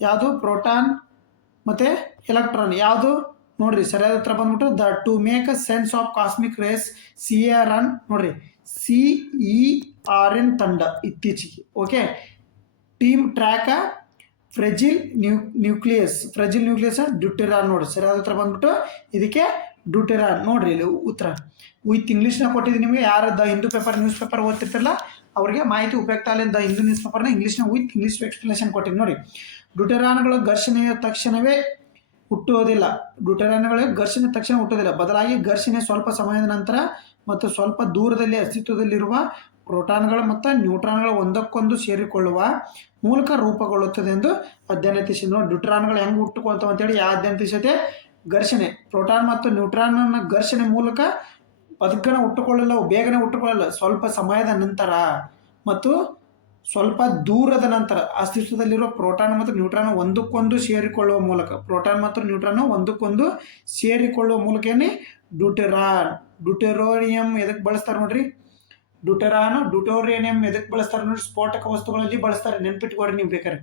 ಯಾವುದು ಪ್ರೋಟಾನ್ ಮತ್ತು ಎಲೆಕ್ಟ್ರಾನ್. ಯಾವುದು ನೋಡ್ರಿ? ಸರಿಯಾದ ಉತ್ತರ ಬಂದ್ಬಿಟ್ಟು to make a sense of cosmic rays CERN. ನೋಡ್ರಿ CERN ತಂಡ ಇತ್ತೀಚೆಗೆ. Okay team track fragile nucleus deuteron ನೋಡಿ. ಸರಿಯಾದ ಉತ್ತರ ಬಂದ್ಬಿಟ್ಟು ಇದಕ್ಕೆ ಡ್ಯೂಟೆರಾನ್ ನೋಡ್ರಿ. ಇಲ್ಲಿ ಉತ್ತರ ವಿತ್ ಇಂಗ್ಲೀಷ್ನಾಗ ಕೊಟ್ಟಿದ್ದೀನಿ ನಿಮಗೆ. ಯಾರು the Hindu paper newspaper ಓದ್ತಿರ್ತಿರಲ್ಲ ಅವ್ರಿಗೆ ಮಾಹಿತಿ ಉಪಯುಕ್ತ ಆಗಲಿ. ದ ಹಿಂದೂ ನ್ಯೂಸ್ ಪೇಪರ್ನ ಇಂಗ್ಲೀಷ್ನ ವಿತ್ ಇಂಗ್ಲೀಷ್ ಎಕ್ಸ್ಪ್ಲನೇಷನ್ ಕೊಟ್ಟಿದ್ದೀನಿ ನೋಡಿ. ಡ್ಯೂಟೆರಾನ್ಗಳು ಘರ್ಷಣೆಯ ತಕ್ಷಣವೇ ಹುಟ್ಟುವುದಿಲ್ಲ. ಡ್ಯೂಟೆರಾನ್ಗಳಿಗೆ ಘರ್ಷಣೆ ತಕ್ಷಣ ಹುಟ್ಟುವುದಿಲ್ಲ, ಬದಲಾಗಿ ಘರ್ಷಣೆ ಸ್ವಲ್ಪ ಸಮಯದ ನಂತರ ಮತ್ತು ಸ್ವಲ್ಪ ದೂರದಲ್ಲಿ ಅಸ್ತಿತ್ವದಲ್ಲಿರುವ ಪ್ರೋಟಾನ್ಗಳು ಮತ್ತು ನ್ಯೂಟ್ರಾನ್ಗಳು ಒಂದಕ್ಕೊಂದು ಸೇರಿಕೊಳ್ಳುವ ಮೂಲಕ ರೂಪುಗೊಳ್ಳುತ್ತದೆ ಎಂದು ಅಧ್ಯಯನ ತಿಳಿಸಿದೆ. ನೋಡಿ, ಡ್ಯೂಟೆರಾನ್ಗಳು ಹೆಂಗೆ ಹುಟ್ಟುಕೊಳ್ತಾವೆ ಅಂತೇಳಿ ಯಾವ ಅಧ್ಯಯನ ತಿಳಿಸೈತೆ? ಘರ್ಷಣೆ, ಪ್ರೋಟಾನ್ ಮತ್ತು ನ್ಯೂಟ್ರಾನ್ನ ಘರ್ಷಣೆ ಮೂಲಕ ಬದುಕನ್ನು ಹುಟ್ಟುಕೊಳ್ಳಲ್ಲ, ಬೇಗನೆ ಹುಟ್ಟುಕೊಳ್ಳಲ್ಲ. ಸ್ವಲ್ಪ ಸಮಯದ ನಂತರ ಮತ್ತು ಸ್ವಲ್ಪ ದೂರದ ನಂತರ ಅಸ್ತಿತ್ವದಲ್ಲಿರುವ ಪ್ರೋಟಾನ್ ಮತ್ತು ನ್ಯೂಟ್ರಾನ್ ಒಂದಕ್ಕೊಂದು ಸೇರಿಕೊಳ್ಳುವ ಮೂಲಕ, ಪ್ರೋಟಾನ್ ಮತ್ತು ನ್ಯೂಟ್ರಾನ್ ಒಂದಕ್ಕೊಂದು ಸೇರಿಕೊಳ್ಳುವ ಮೂಲಕನೇ ಡ್ಯೂಟೆರೋನಿಯಂ ಎದಕ್ಕೆ ಬಳಸ್ತಾರೆ ನೋಡ್ರಿ? ಡ್ಯೂಟೆರೋನಿಯಂ ಎದಕ್ಕೆ ಬಳಸ್ತಾರೆ ನೋಡ್ರಿ? ಸ್ಫೋಟಕ ವಸ್ತುಗಳಲ್ಲಿ ಬಳಸ್ತಾರೆ, ನೆನ್ಪಿಟ್ಕೊಡ್ರಿ ನೀವು ಬೇಕಾದ್ರೆ.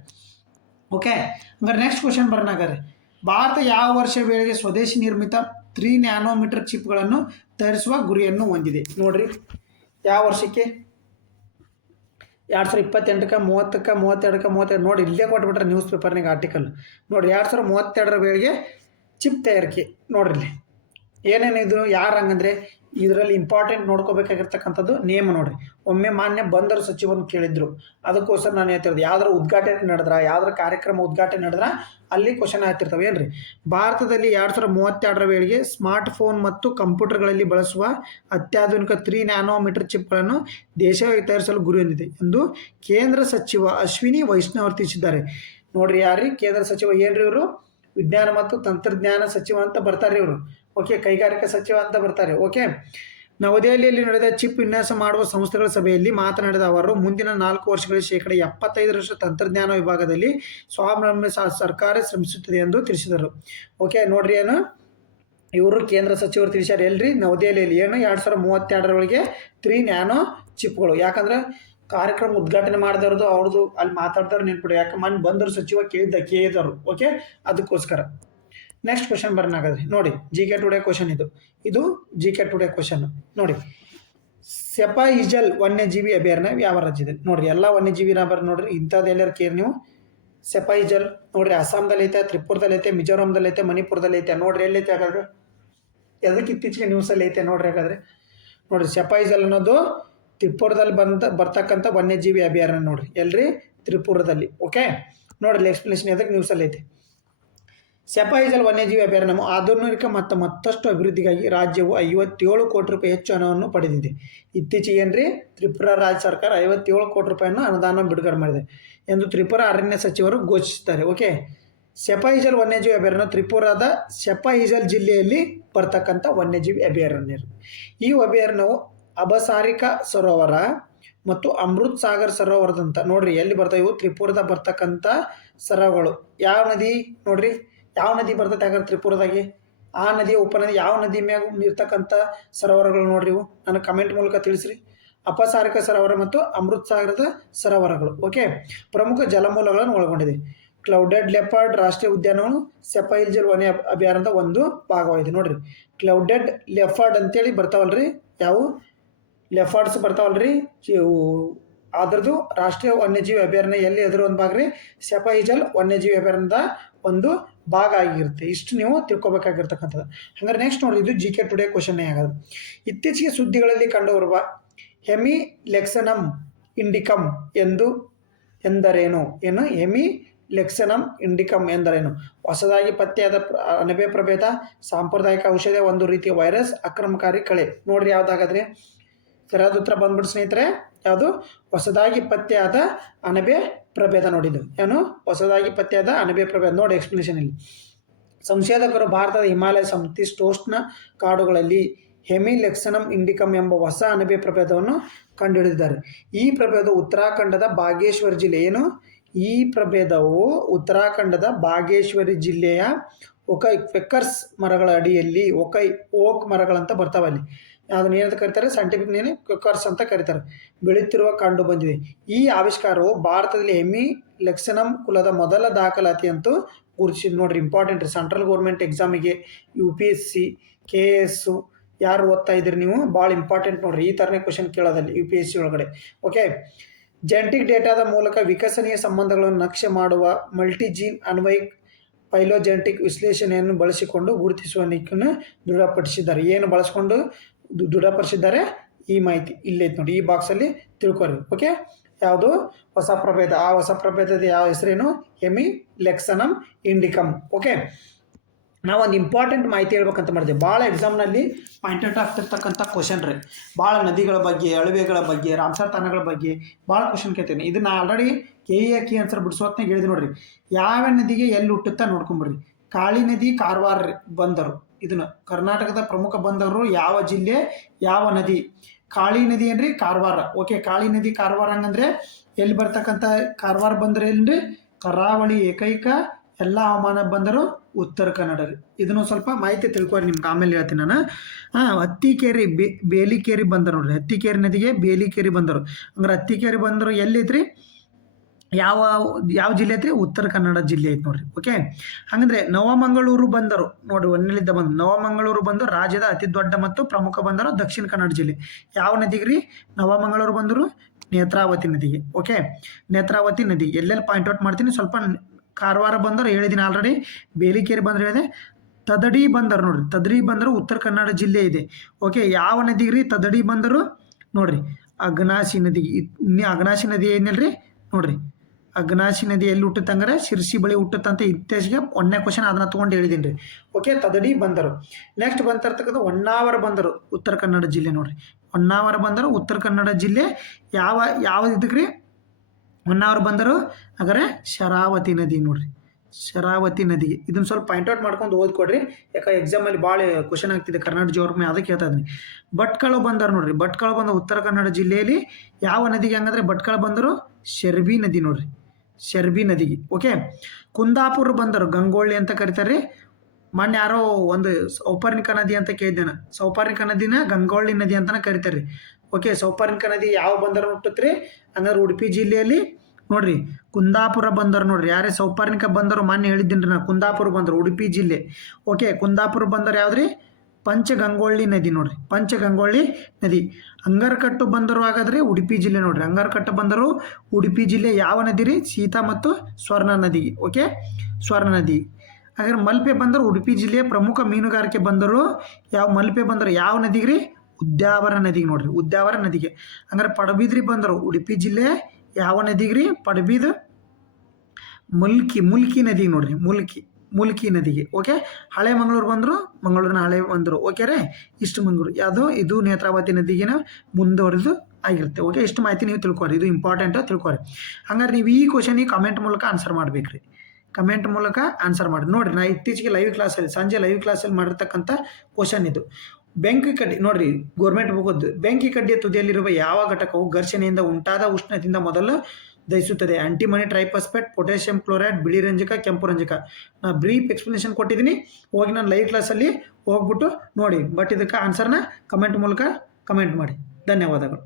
ಓಕೆ, ಹಂಗಾರೆ ನೆಕ್ಸ್ಟ್ ಕ್ವಶನ್ ಬರೋಣಾಗಾರೆ. ಭಾರತ ಯಾವ ವರ್ಷ ವೇಳೆಗೆ ಸ್ವದೇಶಿ ನಿರ್ಮಿತ 3 ನ್ಯಾನೋಮೀಟರ್ ಚಿಪ್ಗಳನ್ನು ತಯಾರಿಸುವ ಗುರಿಯನ್ನು ಹೊಂದಿದೆ? ನೋಡ್ರಿ, ಯಾವ ವರ್ಷಕ್ಕೆ? 2028ಕ್ಕೆ, 30ಕ್ಕೆ, 32ಕ್ಕೆ, 32 ನೋಡಿ, ಇಲ್ಲೇ ಕೊಟ್ಬಿಟ್ರೆ ನ್ಯೂಸ್ ಪೇಪರ್ನಾಗ ಆರ್ಟಿಕಲ್ ನೋಡಿ. 2032ರ ವೇಳೆಗೆ ಚಿಪ್ ತಯಾರಿಕೆ ನೋಡ್ರಿ. ಇಲ್ಲಿ ಏನೇನಿದ್ರು ಯಾರು ಹಂಗಂದ್ರೆ ಇದರಲ್ಲಿ ಇಂಪಾರ್ಟೆಂಟ್ ನೋಡ್ಕೋಬೇಕಾಗಿರ್ತಕ್ಕಂಥದ್ದು ನೇಮ ನೋಡ್ರಿ. ಒಮ್ಮೆ ಮಾನ್ಯ ಬಂದರು ಸಚಿವರನ್ನು ಕೇಳಿದ್ರು, ಅದಕ್ಕೋಸ್ಕರ ನಾನು ಹೇಳ್ತಿರೋದು. ಯಾವ್ದಾರ ಉದ್ಘಾಟನೆ ನಡೆದ್ರ, ಯಾವ್ದಾರ ಕಾರ್ಯಕ್ರಮ ಉದ್ಘಾಟನೆ ನಡೆದ್ರ ಅಲ್ಲಿ ಕ್ವಶನ್ ಆಗ್ತಿರ್ತವೆ ಏನ್ರಿ. ಭಾರತದಲ್ಲಿ 2032ರ ವೇಳೆಗೆ ಸ್ಮಾರ್ಟ್ ಫೋನ್ ಮತ್ತು ಕಂಪ್ಯೂಟರ್ಗಳಲ್ಲಿ ಬಳಸುವ ಅತ್ಯಾಧುನಿಕ 3 ನ್ಯಾನೋಮೀಟರ್ ಚಿಪ್ಗಳನ್ನು ದೇಶವಾಗಿ ತಯಾರಿಸಲು ಗುರಿ ಹೊಂದಿದೆ ಎಂದು ಕೇಂದ್ರ ಸಚಿವ ಅಶ್ವಿನಿ ವೈಷ್ಣವ್ ತಿಳಿಸಿದ್ದಾರೆ. ನೋಡ್ರಿ, ಯಾರ್ರಿ ಕೇಂದ್ರ ಸಚಿವ? ಏನ್ರಿ ಇವರು? ವಿಜ್ಞಾನ ಮತ್ತು ತಂತ್ರಜ್ಞಾನ ಸಚಿವ ಅಂತ ಬರ್ತಾರೆ ಇವರು. ಓಕೆ, ಕೈಗಾರಿಕಾ ಸಚಿವ ಅಂತ ಬರ್ತಾರೆ. ಓಕೆ, ನವದೆಹಲಿಯಲ್ಲಿ ನಡೆದ ಚಿಪ್ ವಿನ್ಯಾಸ ಮಾಡುವ ಸಂಸ್ಥೆಗಳ ಸಭೆಯಲ್ಲಿ ಮಾತನಾಡಿದ ಅವರು, ಮುಂದಿನ 4 ವರ್ಷಗಳಲ್ಲಿ 75% ತಂತ್ರಜ್ಞಾನ ವಿಭಾಗದಲ್ಲಿ ಸ್ವಾವಲಂಬನೆ ಸರ್ಕಾರ ಶ್ರಮಿಸುತ್ತದೆ ಎಂದು ತಿಳಿಸಿದರು. ಓಕೆ, ನೋಡ್ರಿ, ಏನು ಇವರು ಕೇಂದ್ರ ಸಚಿವರು ತಿಳಿಸ್ಯಾರ ಎಲ್ರಿ? ನವದೆಹಲಿಯಲ್ಲಿ ಏನು 2032ರೊಳಗೆ 3 ನ್ಯಾನೋ ಚಿಪ್ಗಳು. ಯಾಕಂದ್ರೆ ಕಾರ್ಯಕ್ರಮ ಉದ್ಘಾಟನೆ ಮಾಡಿದವ್ರದ್ದು ಅವ್ರದ್ದು ಅಲ್ಲಿ ಮಾತಾಡ್ದವ್ರು ನೆನ್ಪಿಡು. ಯಾಕೆ ಮನೆ ಬಂದರು ಸಚಿವ ಕೇಳಿದವರು. ಓಕೆ, ಅದಕ್ಕೋಸ್ಕರ ನೆಕ್ಸ್ಟ್ ಕ್ವಶನ್ ಬರೋಣಾಗದ್ರಿ. ನೋಡಿ, GK ಟುಡೇ ಕ್ವಶನ್ ಇದು GK ಟುಡೇ ಕ್ವಶನ್ ನೋಡಿ. ಸೆಪಾಯಿಜಲ್ ವನ್ಯಜೀವಿ ಅಭಯಾರಣ್ಯ ಯಾವ ರಾಜ್ಯದಲ್ಲಿ? ನೋಡ್ರಿ, ಎಲ್ಲ ವನ್ಯಜೀವಿನ ಬರ್ ನೋಡ್ರಿ. ಇಂಥದ್ದು ಎಲ್ಲರೂ ಕೇಳಿ ನೀವು. ಸೆಪಾಯಿಜಲ್ ನೋಡ್ರಿ, ಅಸ್ಸಾಂದಲ್ಲಿ ಐತೆ, ತ್ರಿಪುರದಲ್ಲಿ ಐತೆ, ಮಿಜೋರಾಂದಲ್ಲಿ ಐತೆ, ಮಣಿಪುರದಲ್ಲಿ ಐತೆ. ನೋಡ್ರಿ, ಎಲ್ಲೈತೆ ಹಾಗಾದ್ರೆ? ಎದಕ್ಕೆ ಇತ್ತೀಚೆಗೆ ನ್ಯೂಸಲ್ಲಿ ಐತೆ ನೋಡ್ರಿ. ಹಾಗಾದ್ರೆ ನೋಡ್ರಿ, ಸೆಪಾಯಿಜಲ್ ಅನ್ನೋದು ತ್ರಿಪುರದಲ್ಲಿ ಬರ್ತಕ್ಕಂಥ ವನ್ಯಜೀವಿ ಅಭಯಾರಣ್ಯ ನೋಡ್ರಿ. ಎಲ್ರಿ? ತ್ರಿಪುರದಲ್ಲಿ. ಓಕೆ, ನೋಡ್ರಿ ಎಕ್ಸ್ಪ್ಲನೇಷನ್ ಎದಕ್ಕೆ ನ್ಯೂಸಲ್ಲಿ ಐತೆ. ಸೆಪಾಯಿಜಲ್ ವನ್ಯಜೀವಿ ಅಭಯಾರಣ್ಯ ಆಧುನಿಕ ಮತ್ತು ಮತ್ತಷ್ಟು ಅಭಿವೃದ್ಧಿಗಾಗಿ ರಾಜ್ಯವು 57 ಕೋಟಿ ರೂಪಾಯಿ ಹೆಚ್ಚು ಹಣವನ್ನು ಪಡೆದಿದೆ. ಇತ್ತೀಚೆಗೆ ಏನ್ರಿ? ತ್ರಿಪುರಾ ರಾಜ್ಯ ಸರ್ಕಾರ 57 ಕೋಟಿ ರೂಪಾಯಿಯನ್ನು ಅನುದಾನ ಬಿಡುಗಡೆ ಮಾಡಿದೆ ಎಂದು ತ್ರಿಪುರಾ ಅರಣ್ಯ ಸಚಿವರು ಘೋಷಿಸಿದ್ದಾರೆ. ಓಕೆ, ಸೆಪಾಯಿಜಲ್ ವನ್ಯಜೀವಿ ಅಭಯಾರಣ್ಯ ತ್ರಿಪುರಾದ ಸೆಪಾಯಿಜಲ್ ಜಿಲ್ಲೆಯಲ್ಲಿ ಬರ್ತಕ್ಕಂಥ ವನ್ಯಜೀವಿ ಅಭಯಾರಣ್ಯ. ಈ ಅಭಯಾರಣ್ಯವು ಅಬಸಾರಿಕಾ ಸರೋವರ ಮತ್ತು ಅಮೃತ್ ಸಾಗರ್ ಸರೋವರದಂತ ನೋಡ್ರಿ, ಎಲ್ಲಿ ಬರ್ತಾವೆ ಇವು? ತ್ರಿಪುರದ ಬರ್ತಕ್ಕಂಥ ಸರೋವರಗಳು. ಯಾವ ನದಿ ನೋಡ್ರಿ? ಯಾವ ನದಿ ಬರ್ತೈತೆ ಹಾಗಾದ್ರೆ ತ್ರಿಪುರದಾಗಿ? ಆ ನದಿಯ ಉಪನದಿ ಯಾವ ನದಿ ಮ್ಯಾಗ ಇರ್ತಕ್ಕಂಥ ಸರೋವರಗಳು ನೋಡ್ರಿ ಇವು? ನನಗೆ ಕಮೆಂಟ್ ಮೂಲಕ ತಿಳಿಸ್ರಿ. ಅಪಸಾರಿಕ ಸರೋವರ ಮತ್ತು ಅಮೃತ್ ಸಾಗರದ ಸರೋವರಗಳು. ಓಕೆ, ಪ್ರಮುಖ ಜಲಮೂಲಗಳನ್ನು ಒಳಗೊಂಡಿದೆ. ಕ್ಲೌಡೆಡ್ ಲೆಪರ್ಡ್ ರಾಷ್ಟ್ರೀಯ ಉದ್ಯಾನವನ ಸೆಪಾಯಿಜಲ್ ವನ್ಯ ಅಭಯಾರಣ್ಯದ ಒಂದು ಭಾಗವಾಗಿದೆ. ನೋಡ್ರಿ, ಕ್ಲೌಡೆಡ್ ಲೆಪರ್ಡ್ ಅಂತೇಳಿ ಬರ್ತಾವಲ್ರಿ. ಯಾವ ಲೆಫರ್ಡ್ಸ್ ಬರ್ತಾವಲ್ರಿ? ಅದ್ರದ್ದು ರಾಷ್ಟ್ರೀಯ ವನ್ಯಜೀವಿ ಅಭಯಾರಣ್ಯ ಎಲ್ಲಿ? ಅದರ ಒಂದು ಭಾಗ ರೀ ಸೆಪಾಯಿಜಲ್ ವನ್ಯಜೀವಿ ಅಭಯಾರಣ್ಯದ ಒಂದು ಭಾಗ ಆಗಿರುತ್ತೆ. ಇಷ್ಟು ನೀವು ತಿಳ್ಕೊಬೇಕಾಗಿರ್ತಕ್ಕಂಥದ್ದು. ಹಾಗಾದ್ರೆ ನೆಕ್ಸ್ಟ್ ನೋಡಿ, ಇದು GK ಟುಡೇ ಕ್ವಶನ್ ಆಗೋದು. ಇತ್ತೀಚೆಗೆ ಸುದ್ದಿಗಳಲ್ಲಿ ಕಂಡುಬರುವ ಹೆಮಿಲೆಕ್ಸನಮ್ ಇಂಡಿಕಮ್ ಎಂದರೇನು? ಏನು ಹೆಮಿಲೆಕ್ಸನಮ್ ಇಂಡಿಕಮ್ ಎಂದರೇನು? ಹೊಸದಾಗಿ ಪತ್ತೆಯಾದ ಅಣಬೆ ಪ್ರಭೇದ, ಸಾಂಪ್ರದಾಯಿಕ ಔಷಧ, ಒಂದು ರೀತಿಯ ವೈರಸ್, ಆಕ್ರಮಣಕಾರಿ ಕಳೆ. ನೋಡ್ರಿ, ಯಾವ್ದಾಗಾದ್ರೆ ಸರಿಯಾದ ಉತ್ತರ ಬಂದ್ಬಿಟ್ಟು ಸ್ನೇಹಿತರೆ, ಯಾವುದು? ಹೊಸದಾಗಿ ಪತ್ತೆಯಾದ ಅಣಬೆ ಪ್ರಭೇದ. ನೋಡಿದ್ದು ಏನು? ಹೊಸದಾಗಿ ಪತ್ತೆಯಾದ ಅಣಬೆ ಪ್ರಭೇದ. ನೋಡಿ ಎಕ್ಸ್ಪ್ಲನೇಷನ್ ಇಲ್ಲಿ. ಸಂಶೋಧಕರು ಭಾರತದ ಹಿಮಾಲಯ ಸಮಶೀತೋಷ್ಣ ಕಾಡುಗಳಲ್ಲಿ ಹೆಮಿಲೆಕ್ಸನಮ್ ಇಂಡಿಕಮ್ ಎಂಬ ಹೊಸ ಅಣಬೆ ಪ್ರಭೇದವನ್ನು ಕಂಡುಹಿಡಿದಿದ್ದಾರೆ. ಈ ಪ್ರಭೇದವು ಉತ್ತರಾಖಂಡದ ಬಾಗೇಶ್ವರ ಜಿಲ್ಲೆ. ಏನು? ಈ ಪ್ರಭೇದವು ಉತ್ತರಾಖಂಡದ ಬಾಗೇಶ್ವರಿ ಜಿಲ್ಲೆಯ ಕ್ವೆಕರ್ಸ್ ಮರಗಳ ಅಡಿಯಲ್ಲಿ ಓಕ್ ಮರಗಳಂತ ಬರ್ತಾವೆ ಅಲ್ಲಿ. ಅದನ್ನ ಏನಂತ ಕರೀತಾರೆ? ಸೈಂಟಿಫಿಕ್ ನೇಮ್ ಕ್ವೆಕರ್ಸ್ ಅಂತ ಕರೀತಾರೆ. ಬೆಳೆಯುತ್ತಿರುವ ಕಂಡು ಬಂದಿದೆ. ಈ ಆವಿಷ್ಕಾರವು ಭಾರತದಲ್ಲಿ ಹೆಮಿಲೆಕ್ಸನಮ್ ಕುಲದ ಮೊದಲ ದಾಖಲಾತಿ ಅಂತೂ ಗುರುತಿಸಿದ್ದು. ನೋಡ್ರಿ, ಇಂಪಾರ್ಟೆಂಟ್. ಸೆಂಟ್ರಲ್ ಗೌರ್ಮೆಂಟ್ ಎಕ್ಸಾಮಿಗೆ UPSC KS ಯಾರು ಓದ್ತಾ ಇದ್ದೀರಿ ನೀವು? ಭಾಳ ಇಂಪಾರ್ಟೆಂಟ್ ನೋಡ್ರಿ. ಈ ಥರನೇ ಕ್ವಶನ್ ಕೇಳೋದಲ್ಲಿ UPSC ಒಳಗಡೆ. ಓಕೆ, ಜೆನೆಟಿಕ್ ಡೇಟಾದ ಮೂಲಕ ವಿಕಸನೀಯ ಸಂಬಂಧಗಳನ್ನು ನಕ್ಷೆ ಮಾಡುವ ಮಲ್ಟಿಜೀನ್ ಅನ್ವಯಿಕ್ ಫೈಲೋಜೆನೆಟಿಕ್ ವಿಶ್ಲೇಷಣೆಯನ್ನು ಬಳಸಿಕೊಂಡು ಗುರುತಿಸುವ ನಿಕ್ಕನ್ನು ದೃಢಪಡಿಸಿದ್ದಾರೆ. ಏನು ಬಳಸ್ಕೊಂಡು ದೃಢಪಡಿಸಿದ್ದಾರೆ? ಈ ಮಾಹಿತಿ ಇಲ್ಲೈತೆ ನೋಡಿ, ಈ ಬಾಕ್ಸಲ್ಲಿ ತಿಳ್ಕೊರಿ. ಓಕೆ, ಯಾವುದು ಹೊಸ ಪ್ರಭೇದ, ಆ ಹೊಸ ಪ್ರಭೇದದ ಯಾವ ಹೆಸರೇನು? ಹೆಮಿಲೆಕ್ಸನಮ್ ಇಂಡಿಕಮ್. ಓಕೆ, ನಾವೊಂದು ಇಂಪಾರ್ಟೆಂಟ್ ಮಾಹಿತಿ ಹೇಳ್ಬೇಕಂತ ಮಾಡಿದೆ. ಭಾಳ ಎಕ್ಸಾಮ್ನಲ್ಲಿ ಪಾಯಿಂಟೆಡ್ ಆಗ್ತಿರ್ತಕ್ಕಂಥ ಕ್ವಶನ್ ರೀ. ಭಾಳ ನದಿಗಳ ಬಗ್ಗೆ, ಅಳವೆಗಳ ಬಗ್ಗೆ, ರಾಮಸರ್ ತಾಣಗಳ ಬಗ್ಗೆ ಭಾಳ ಕ್ವಶನ್ ಕೇಳ್ತೀನಿ. ಇದನ್ನು ಆಲ್ರೆಡಿ ಕೀ ಆನ್ಸರ್ ಬಿಡಿಸೋತ್ನಾಗ ಹೇಳಿದೆ ನೋಡ್ರಿ. ಯಾವ ನದಿಗೆ ಎಲ್ಲಿ ಹುಟ್ಟುತ್ತಾ ನೋಡ್ಕೊಂಬರ್ರಿ. ಕಾಳಿ ನದಿ ಕಾರವಾರ ಬಂದರು. ಇದನ್ನು ಕರ್ನಾಟಕದ ಪ್ರಮುಖ ಬಂದರು ಯಾವ ಜಿಲ್ಲೆ, ಯಾವ ನದಿ? ಕಾಳಿ ನದಿ ಏನ್ರಿ? ಕಾರವಾರ. ಓಕೆ, ಕಾಳಿ ನದಿ ಕಾರವಾರ ಹಂಗಂದ್ರೆ ಎಲ್ಲಿ ಬರ್ತಕ್ಕಂಥ ಕಾರವಾರ ಬಂದರೆ ಏನ್ರಿ? ಕರಾವಳಿ ಏಕೈಕ ಎಲ್ಲ ಹವಾಮಾನ ಬಂದರು ಉತ್ತರ ಕನ್ನಡ ರೀ. ಇದನ್ನು ಸ್ವಲ್ಪ ಮಾಹಿತಿ ತಿಳ್ಕೊರಿ, ನಿಮ್ಗೆ ಆಮೇಲೆ ಹೇಳ್ತೀನಿ ನಾನು. ಹತ್ತಿಕೇರಿ ಬೇಲಿಕೇರಿ ಬಂದರು ನೋಡ್ರಿ. ಹತ್ತಿಕೇರಿ ನದಿಗೆ ಬೇಲಿಕೇರಿ ಬಂದರು. ಅಂದ್ರೆ ಹತ್ತಿಕೇರಿ ಬಂದರು ಎಲ್ಲೈತ್ರಿ? ಯಾವ ಜಿಲ್ಲೆ ಐತ್ರಿ? ಉತ್ತರ ಕನ್ನಡ ಜಿಲ್ಲೆ ಐತೆ ನೋಡ್ರಿ. ಓಕೆ, ಹಂಗಂದ್ರೆ ನವಮಂಗಳೂರು ಬಂದರು ನೋಡ್ರಿ. ಒಂದನೇಲಿದ್ದ ಬಂದು ನವಮಂಗಳೂರು ಬಂದು ರಾಜ್ಯದ ಅತಿ ದೊಡ್ಡ ಮತ್ತು ಪ್ರಮುಖ ಬಂದರು ದಕ್ಷಿಣ ಕನ್ನಡ ಜಿಲ್ಲೆ. ಯಾವ ನದಿಗೆ ರೀ? ನವಮಂಗಳೂರು ಬಂದರು ನೇತ್ರಾವತಿ ನದಿಗೆ. ಓಕೆ, ನೇತ್ರಾವತಿ ನದಿ. ಎಲ್ಲೆಲ್ಲಿ ಪಾಯಿಂಟ್ ಔಟ್ ಮಾಡ್ತೀನಿ ಸ್ವಲ್ಪ. ಕಾರವಾರ ಬಂದರು ಹೇಳಿದ್ದೀನಿ ಆಲ್ರೆಡಿ. ಬೇಲಿಕೇರಿ ಬಂದರು ಹೇಳಿದೆ. ತದಡಿ ಬಂದರು ನೋಡ್ರಿ. ತದಡಿ ಬಂದರು ಉತ್ತರ ಕನ್ನಡ ಜಿಲ್ಲೆ ಇದೆ. ಓಕೆ, ಯಾವ ನದಿಗೆ ರೀ ತದಡಿ ಬಂದರು? ನೋಡ್ರಿ, ಅಘನಾಶಿ ನದಿಗೆ. ಅಘನಾಶಿ ನದಿ ಏನಿಲ್ರಿ ನೋಡ್ರಿ. ಅಘನಾಶಿ ನದಿ ಎಲ್ಲಿ ಹುಟ್ಟುತ್ತಂಗಾರೆ ಶಿರ್ಸಿ ಬಳಿ ಹುಟ್ಟುತ್ತಂತ ಇತ್ತೀಚೆಗೆ 1ನೇ ಕ್ವಶನ್ ಅದನ್ನ ತೊಗೊಂಡು ಹೇಳಿದ್ದೀನಿ ರೀ. ಓಕೆ, ತದಡಿ ಬಂದರು. ನೆಕ್ಸ್ಟ್ ಬಂತಿರ್ತಕ್ಕಂಥ ಹೊನ್ನಾವರ ಬಂದರು ಉತ್ತರ ಕನ್ನಡ ಜಿಲ್ಲೆ ನೋಡ್ರಿ. ಹೊನ್ನಾವರ ಬಂದರು ಉತ್ತರ ಕನ್ನಡ ಜಿಲ್ಲೆ. ಯಾವ ಇದಕ್ಕೆ ರೀ ಹೊನ್ನಾವರ ಬಂದರು? ಹಾಗಾದ್ರೆ ಶರಾವತಿ ನದಿ ನೋಡ್ರಿ. ಶರಾವತಿ ನದಿಗೆ. ಇದನ್ನು ಸ್ವಲ್ಪ ಪಾಯಿಂಟ್ಔಟ್ ಮಾಡ್ಕೊಂಡು ಓದ್ಕೊಡ್ರಿ, ಯಾಕೆ ಎಕ್ಸಾಮಲ್ಲಿ ಭಾಳ ಕ್ವಶನ್ ಆಗ್ತಿದೆ ಕರ್ನಾಟಕ ಜೋರ್ಮೆ, ಅದಕ್ಕೆ ಹೇಳ್ತಾ ಇದ್ದೀನಿ. ಭಟ್ಕಳ ಬಂದರು ನೋಡ್ರಿ. ಭಟ್ಕಳ ಬಂದು ಉತ್ತರ ಕನ್ನಡ ಜಿಲ್ಲೆಯಲ್ಲಿ ಯಾವ ನದಿಗೆ ಹಂಗಂದ್ರೆ ಭಟ್ಕಳ ಬಂದರು ಶರ್ಬಿ ನದಿ ನೋಡ್ರಿ. ಶರ್ಬಿ ನದಿಗೆ. ಓಕೆ, ಕುಂದಾಪುರ ಬಂದರು ಗಂಗೋಳಿ ಅಂತ ಕರೀತಾರೆ. ಮೊನ್ನೆ ಯಾರೋ ಒಂದು ಸೌಪರ್ಣಿಕ ನದಿ ಅಂತ ಕೇಳಿದ್ದೇನೆ. ಸೌಪರ್ಣಿಕ ನದಿನ ಗಂಗೋಳಿ ನದಿ ಅಂತಲೇ ಕರೀತಾರೆ. ಓಕೆ, ಸೌಪರ್ಣಿಕ ನದಿ ಯಾವ ಬಂದರು ಹುಟ್ಟುತ್ರಿ ಹಂಗಾದ್ರೆ ಉಡುಪಿ ಜಿಲ್ಲೆಯಲ್ಲಿ ನೋಡ್ರಿ. ಕುಂದಾಪುರ ಬಂದರು ನೋಡ್ರಿ. ಯಾರೇ ಸೌಪರ್ಣಿಕ ಬಂದರು ಮೊನ್ನೆ ಹೇಳಿದ್ದೀನಿ ನಾ. ಕುಂದಾಪುರ ಬಂದರು ಉಡುಪಿ ಜಿಲ್ಲೆ. ಓಕೆ, ಕುಂದಾಪುರ ಬಂದರು ಯಾವ್ದ್ರಿ? ಪಂಚಗಂಗೊಳ್ಳಿ ನದಿ ನೋಡ್ರಿ. ಪಂಚಗಂಗೊಳ್ಳಿ ನದಿ. ಅಂಗರಕಟ್ಟು ಬಂದರು ಹಾಗಾದ್ರೆ ಉಡುಪಿ ಜಿಲ್ಲೆ ನೋಡ್ರಿ. ಅಂಗರಕಟ್ಟು ಬಂದರು ಉಡುಪಿ ಜಿಲ್ಲೆ. ಯಾವ ನದಿ ರೀ? ಸೀತಾ ಮತ್ತು ಸ್ವರ್ಣ ನದಿ. ಓಕೆ, ಸ್ವರ್ಣ ನದಿ. ಹಾಗಾದ್ರೆ ಮಲ್ಪೆ ಬಂದರು ಉಡುಪಿ ಜಿಲ್ಲೆಯ ಪ್ರಮುಖ ಮೀನುಗಾರಿಕೆ ಬಂದರು. ಯಾವ ಮಲ್ಪೆ ಬಂದರು ಯಾವ ನದಿಗೆ ರೀ? ಉದ್ಯಾವರ ನದಿಗೆ ನೋಡ್ರಿ. ಉದ್ಯಾವರ ನದಿಗೆ. ಹಂಗಾರೆ ಪಡುಬಿದ್ರಿ ಬಂದರು ಉಡುಪಿ ಜಿಲ್ಲೆ ಯಾವ ನದಿಗೆ ರೀ? ಪಡುಬಿದ್ ಮುಲ್ಕಿ ನದಿಗೆ ನೋಡ್ರಿ. ಮುಲ್ಕಿ ನದಿಗೆ. ಓಕೆ, ಹಳೆ ಮಂಗಳೂರು ಬಂದರು ಮಂಗಳೂರಿನ ಹಳೆ ಬಂದರು. ಓಕೆ ರೀ, ಇಷ್ಟು ಮಂಗಳೂರು ಯಾವುದು? ಇದು ನೇತ್ರಾವತಿ ನದಿಗಿನ ಮುಂದುವರೆದು ಆಗಿರುತ್ತೆ. ಓಕೆ, ಇಷ್ಟು ಮಾಹಿತಿ ನೀವು ತಿಳ್ಕೊರಿ, ಇದು ಇಂಪಾರ್ಟೆಂಟ್ ತಿಳ್ಕೊರಿ. ಹಂಗಾರೆ ನೀವು ಈ ಕ್ವಶನಿಗೆ ಕಮೆಂಟ್ ಮೂಲಕ ಆನ್ಸರ್ ಮಾಡ್ಬೇಕ್ರಿ. ಕಮೆಂಟ್ ಮೂಲಕ ಆನ್ಸರ್ ಮಾಡಿ ನೋಡಿರಿ. ನಾ ಇತ್ತೀಚೆಗೆ ಲೈವ್ ಕ್ಲಾಸಲ್ಲಿ ಸಂಜೆ ಲೈವ್ ಕ್ಲಾಸಲ್ಲಿ ಮಾಡಿರ್ತಕ್ಕಂಥ ಕ್ವಶನ್ ಇದು. ಬೆಂಕಿ ಕಡ್ಡಿ ನೋಡ್ರಿ, ಗೋರ್ಮೆಂಟ್ ಹೋಗೋದು. ಬೆಂಕಿ ಕಡ್ಡಿಯ ತುದಿಯಲ್ಲಿರುವ ಯಾವ ಘಟಕವು ಘರ್ಷಣೆಯಿಂದ ಉಂಟಾದ ಉಷ್ಣದಿಂದ ಮೊದಲು ದಹಿಸುತ್ತದೆ? ಆಂಟಿಮನಿ, ಟ್ರೈಫಾಸ್ಫೇಟ್, ಪೊಟ್ಯಾಷಿಯಂ ಕ್ಲೋರೈಡ್, ಬಿಳಿ ರಂಜಕ, ಕೆಂಪು ರಂಜಕ. ನಾ ಬ್ರೀಫ್ ಎಕ್ಸ್ಪ್ಲನೇಷನ್ ಕೊಟ್ಟಿದ್ದೀನಿ, ಹೋಗಿ ನಾನು ಲೈವ್ ಕ್ಲಾಸಲ್ಲಿ ಹೋಗ್ಬಿಟ್ಟು ನೋಡಿ. ಬಟ್ ಇದಕ್ಕೆ ಆನ್ಸರ್ನ ಕಮೆಂಟ್ ಮೂಲಕ ಕಮೆಂಟ್ ಮಾಡಿ. ಧನ್ಯವಾದಗಳು.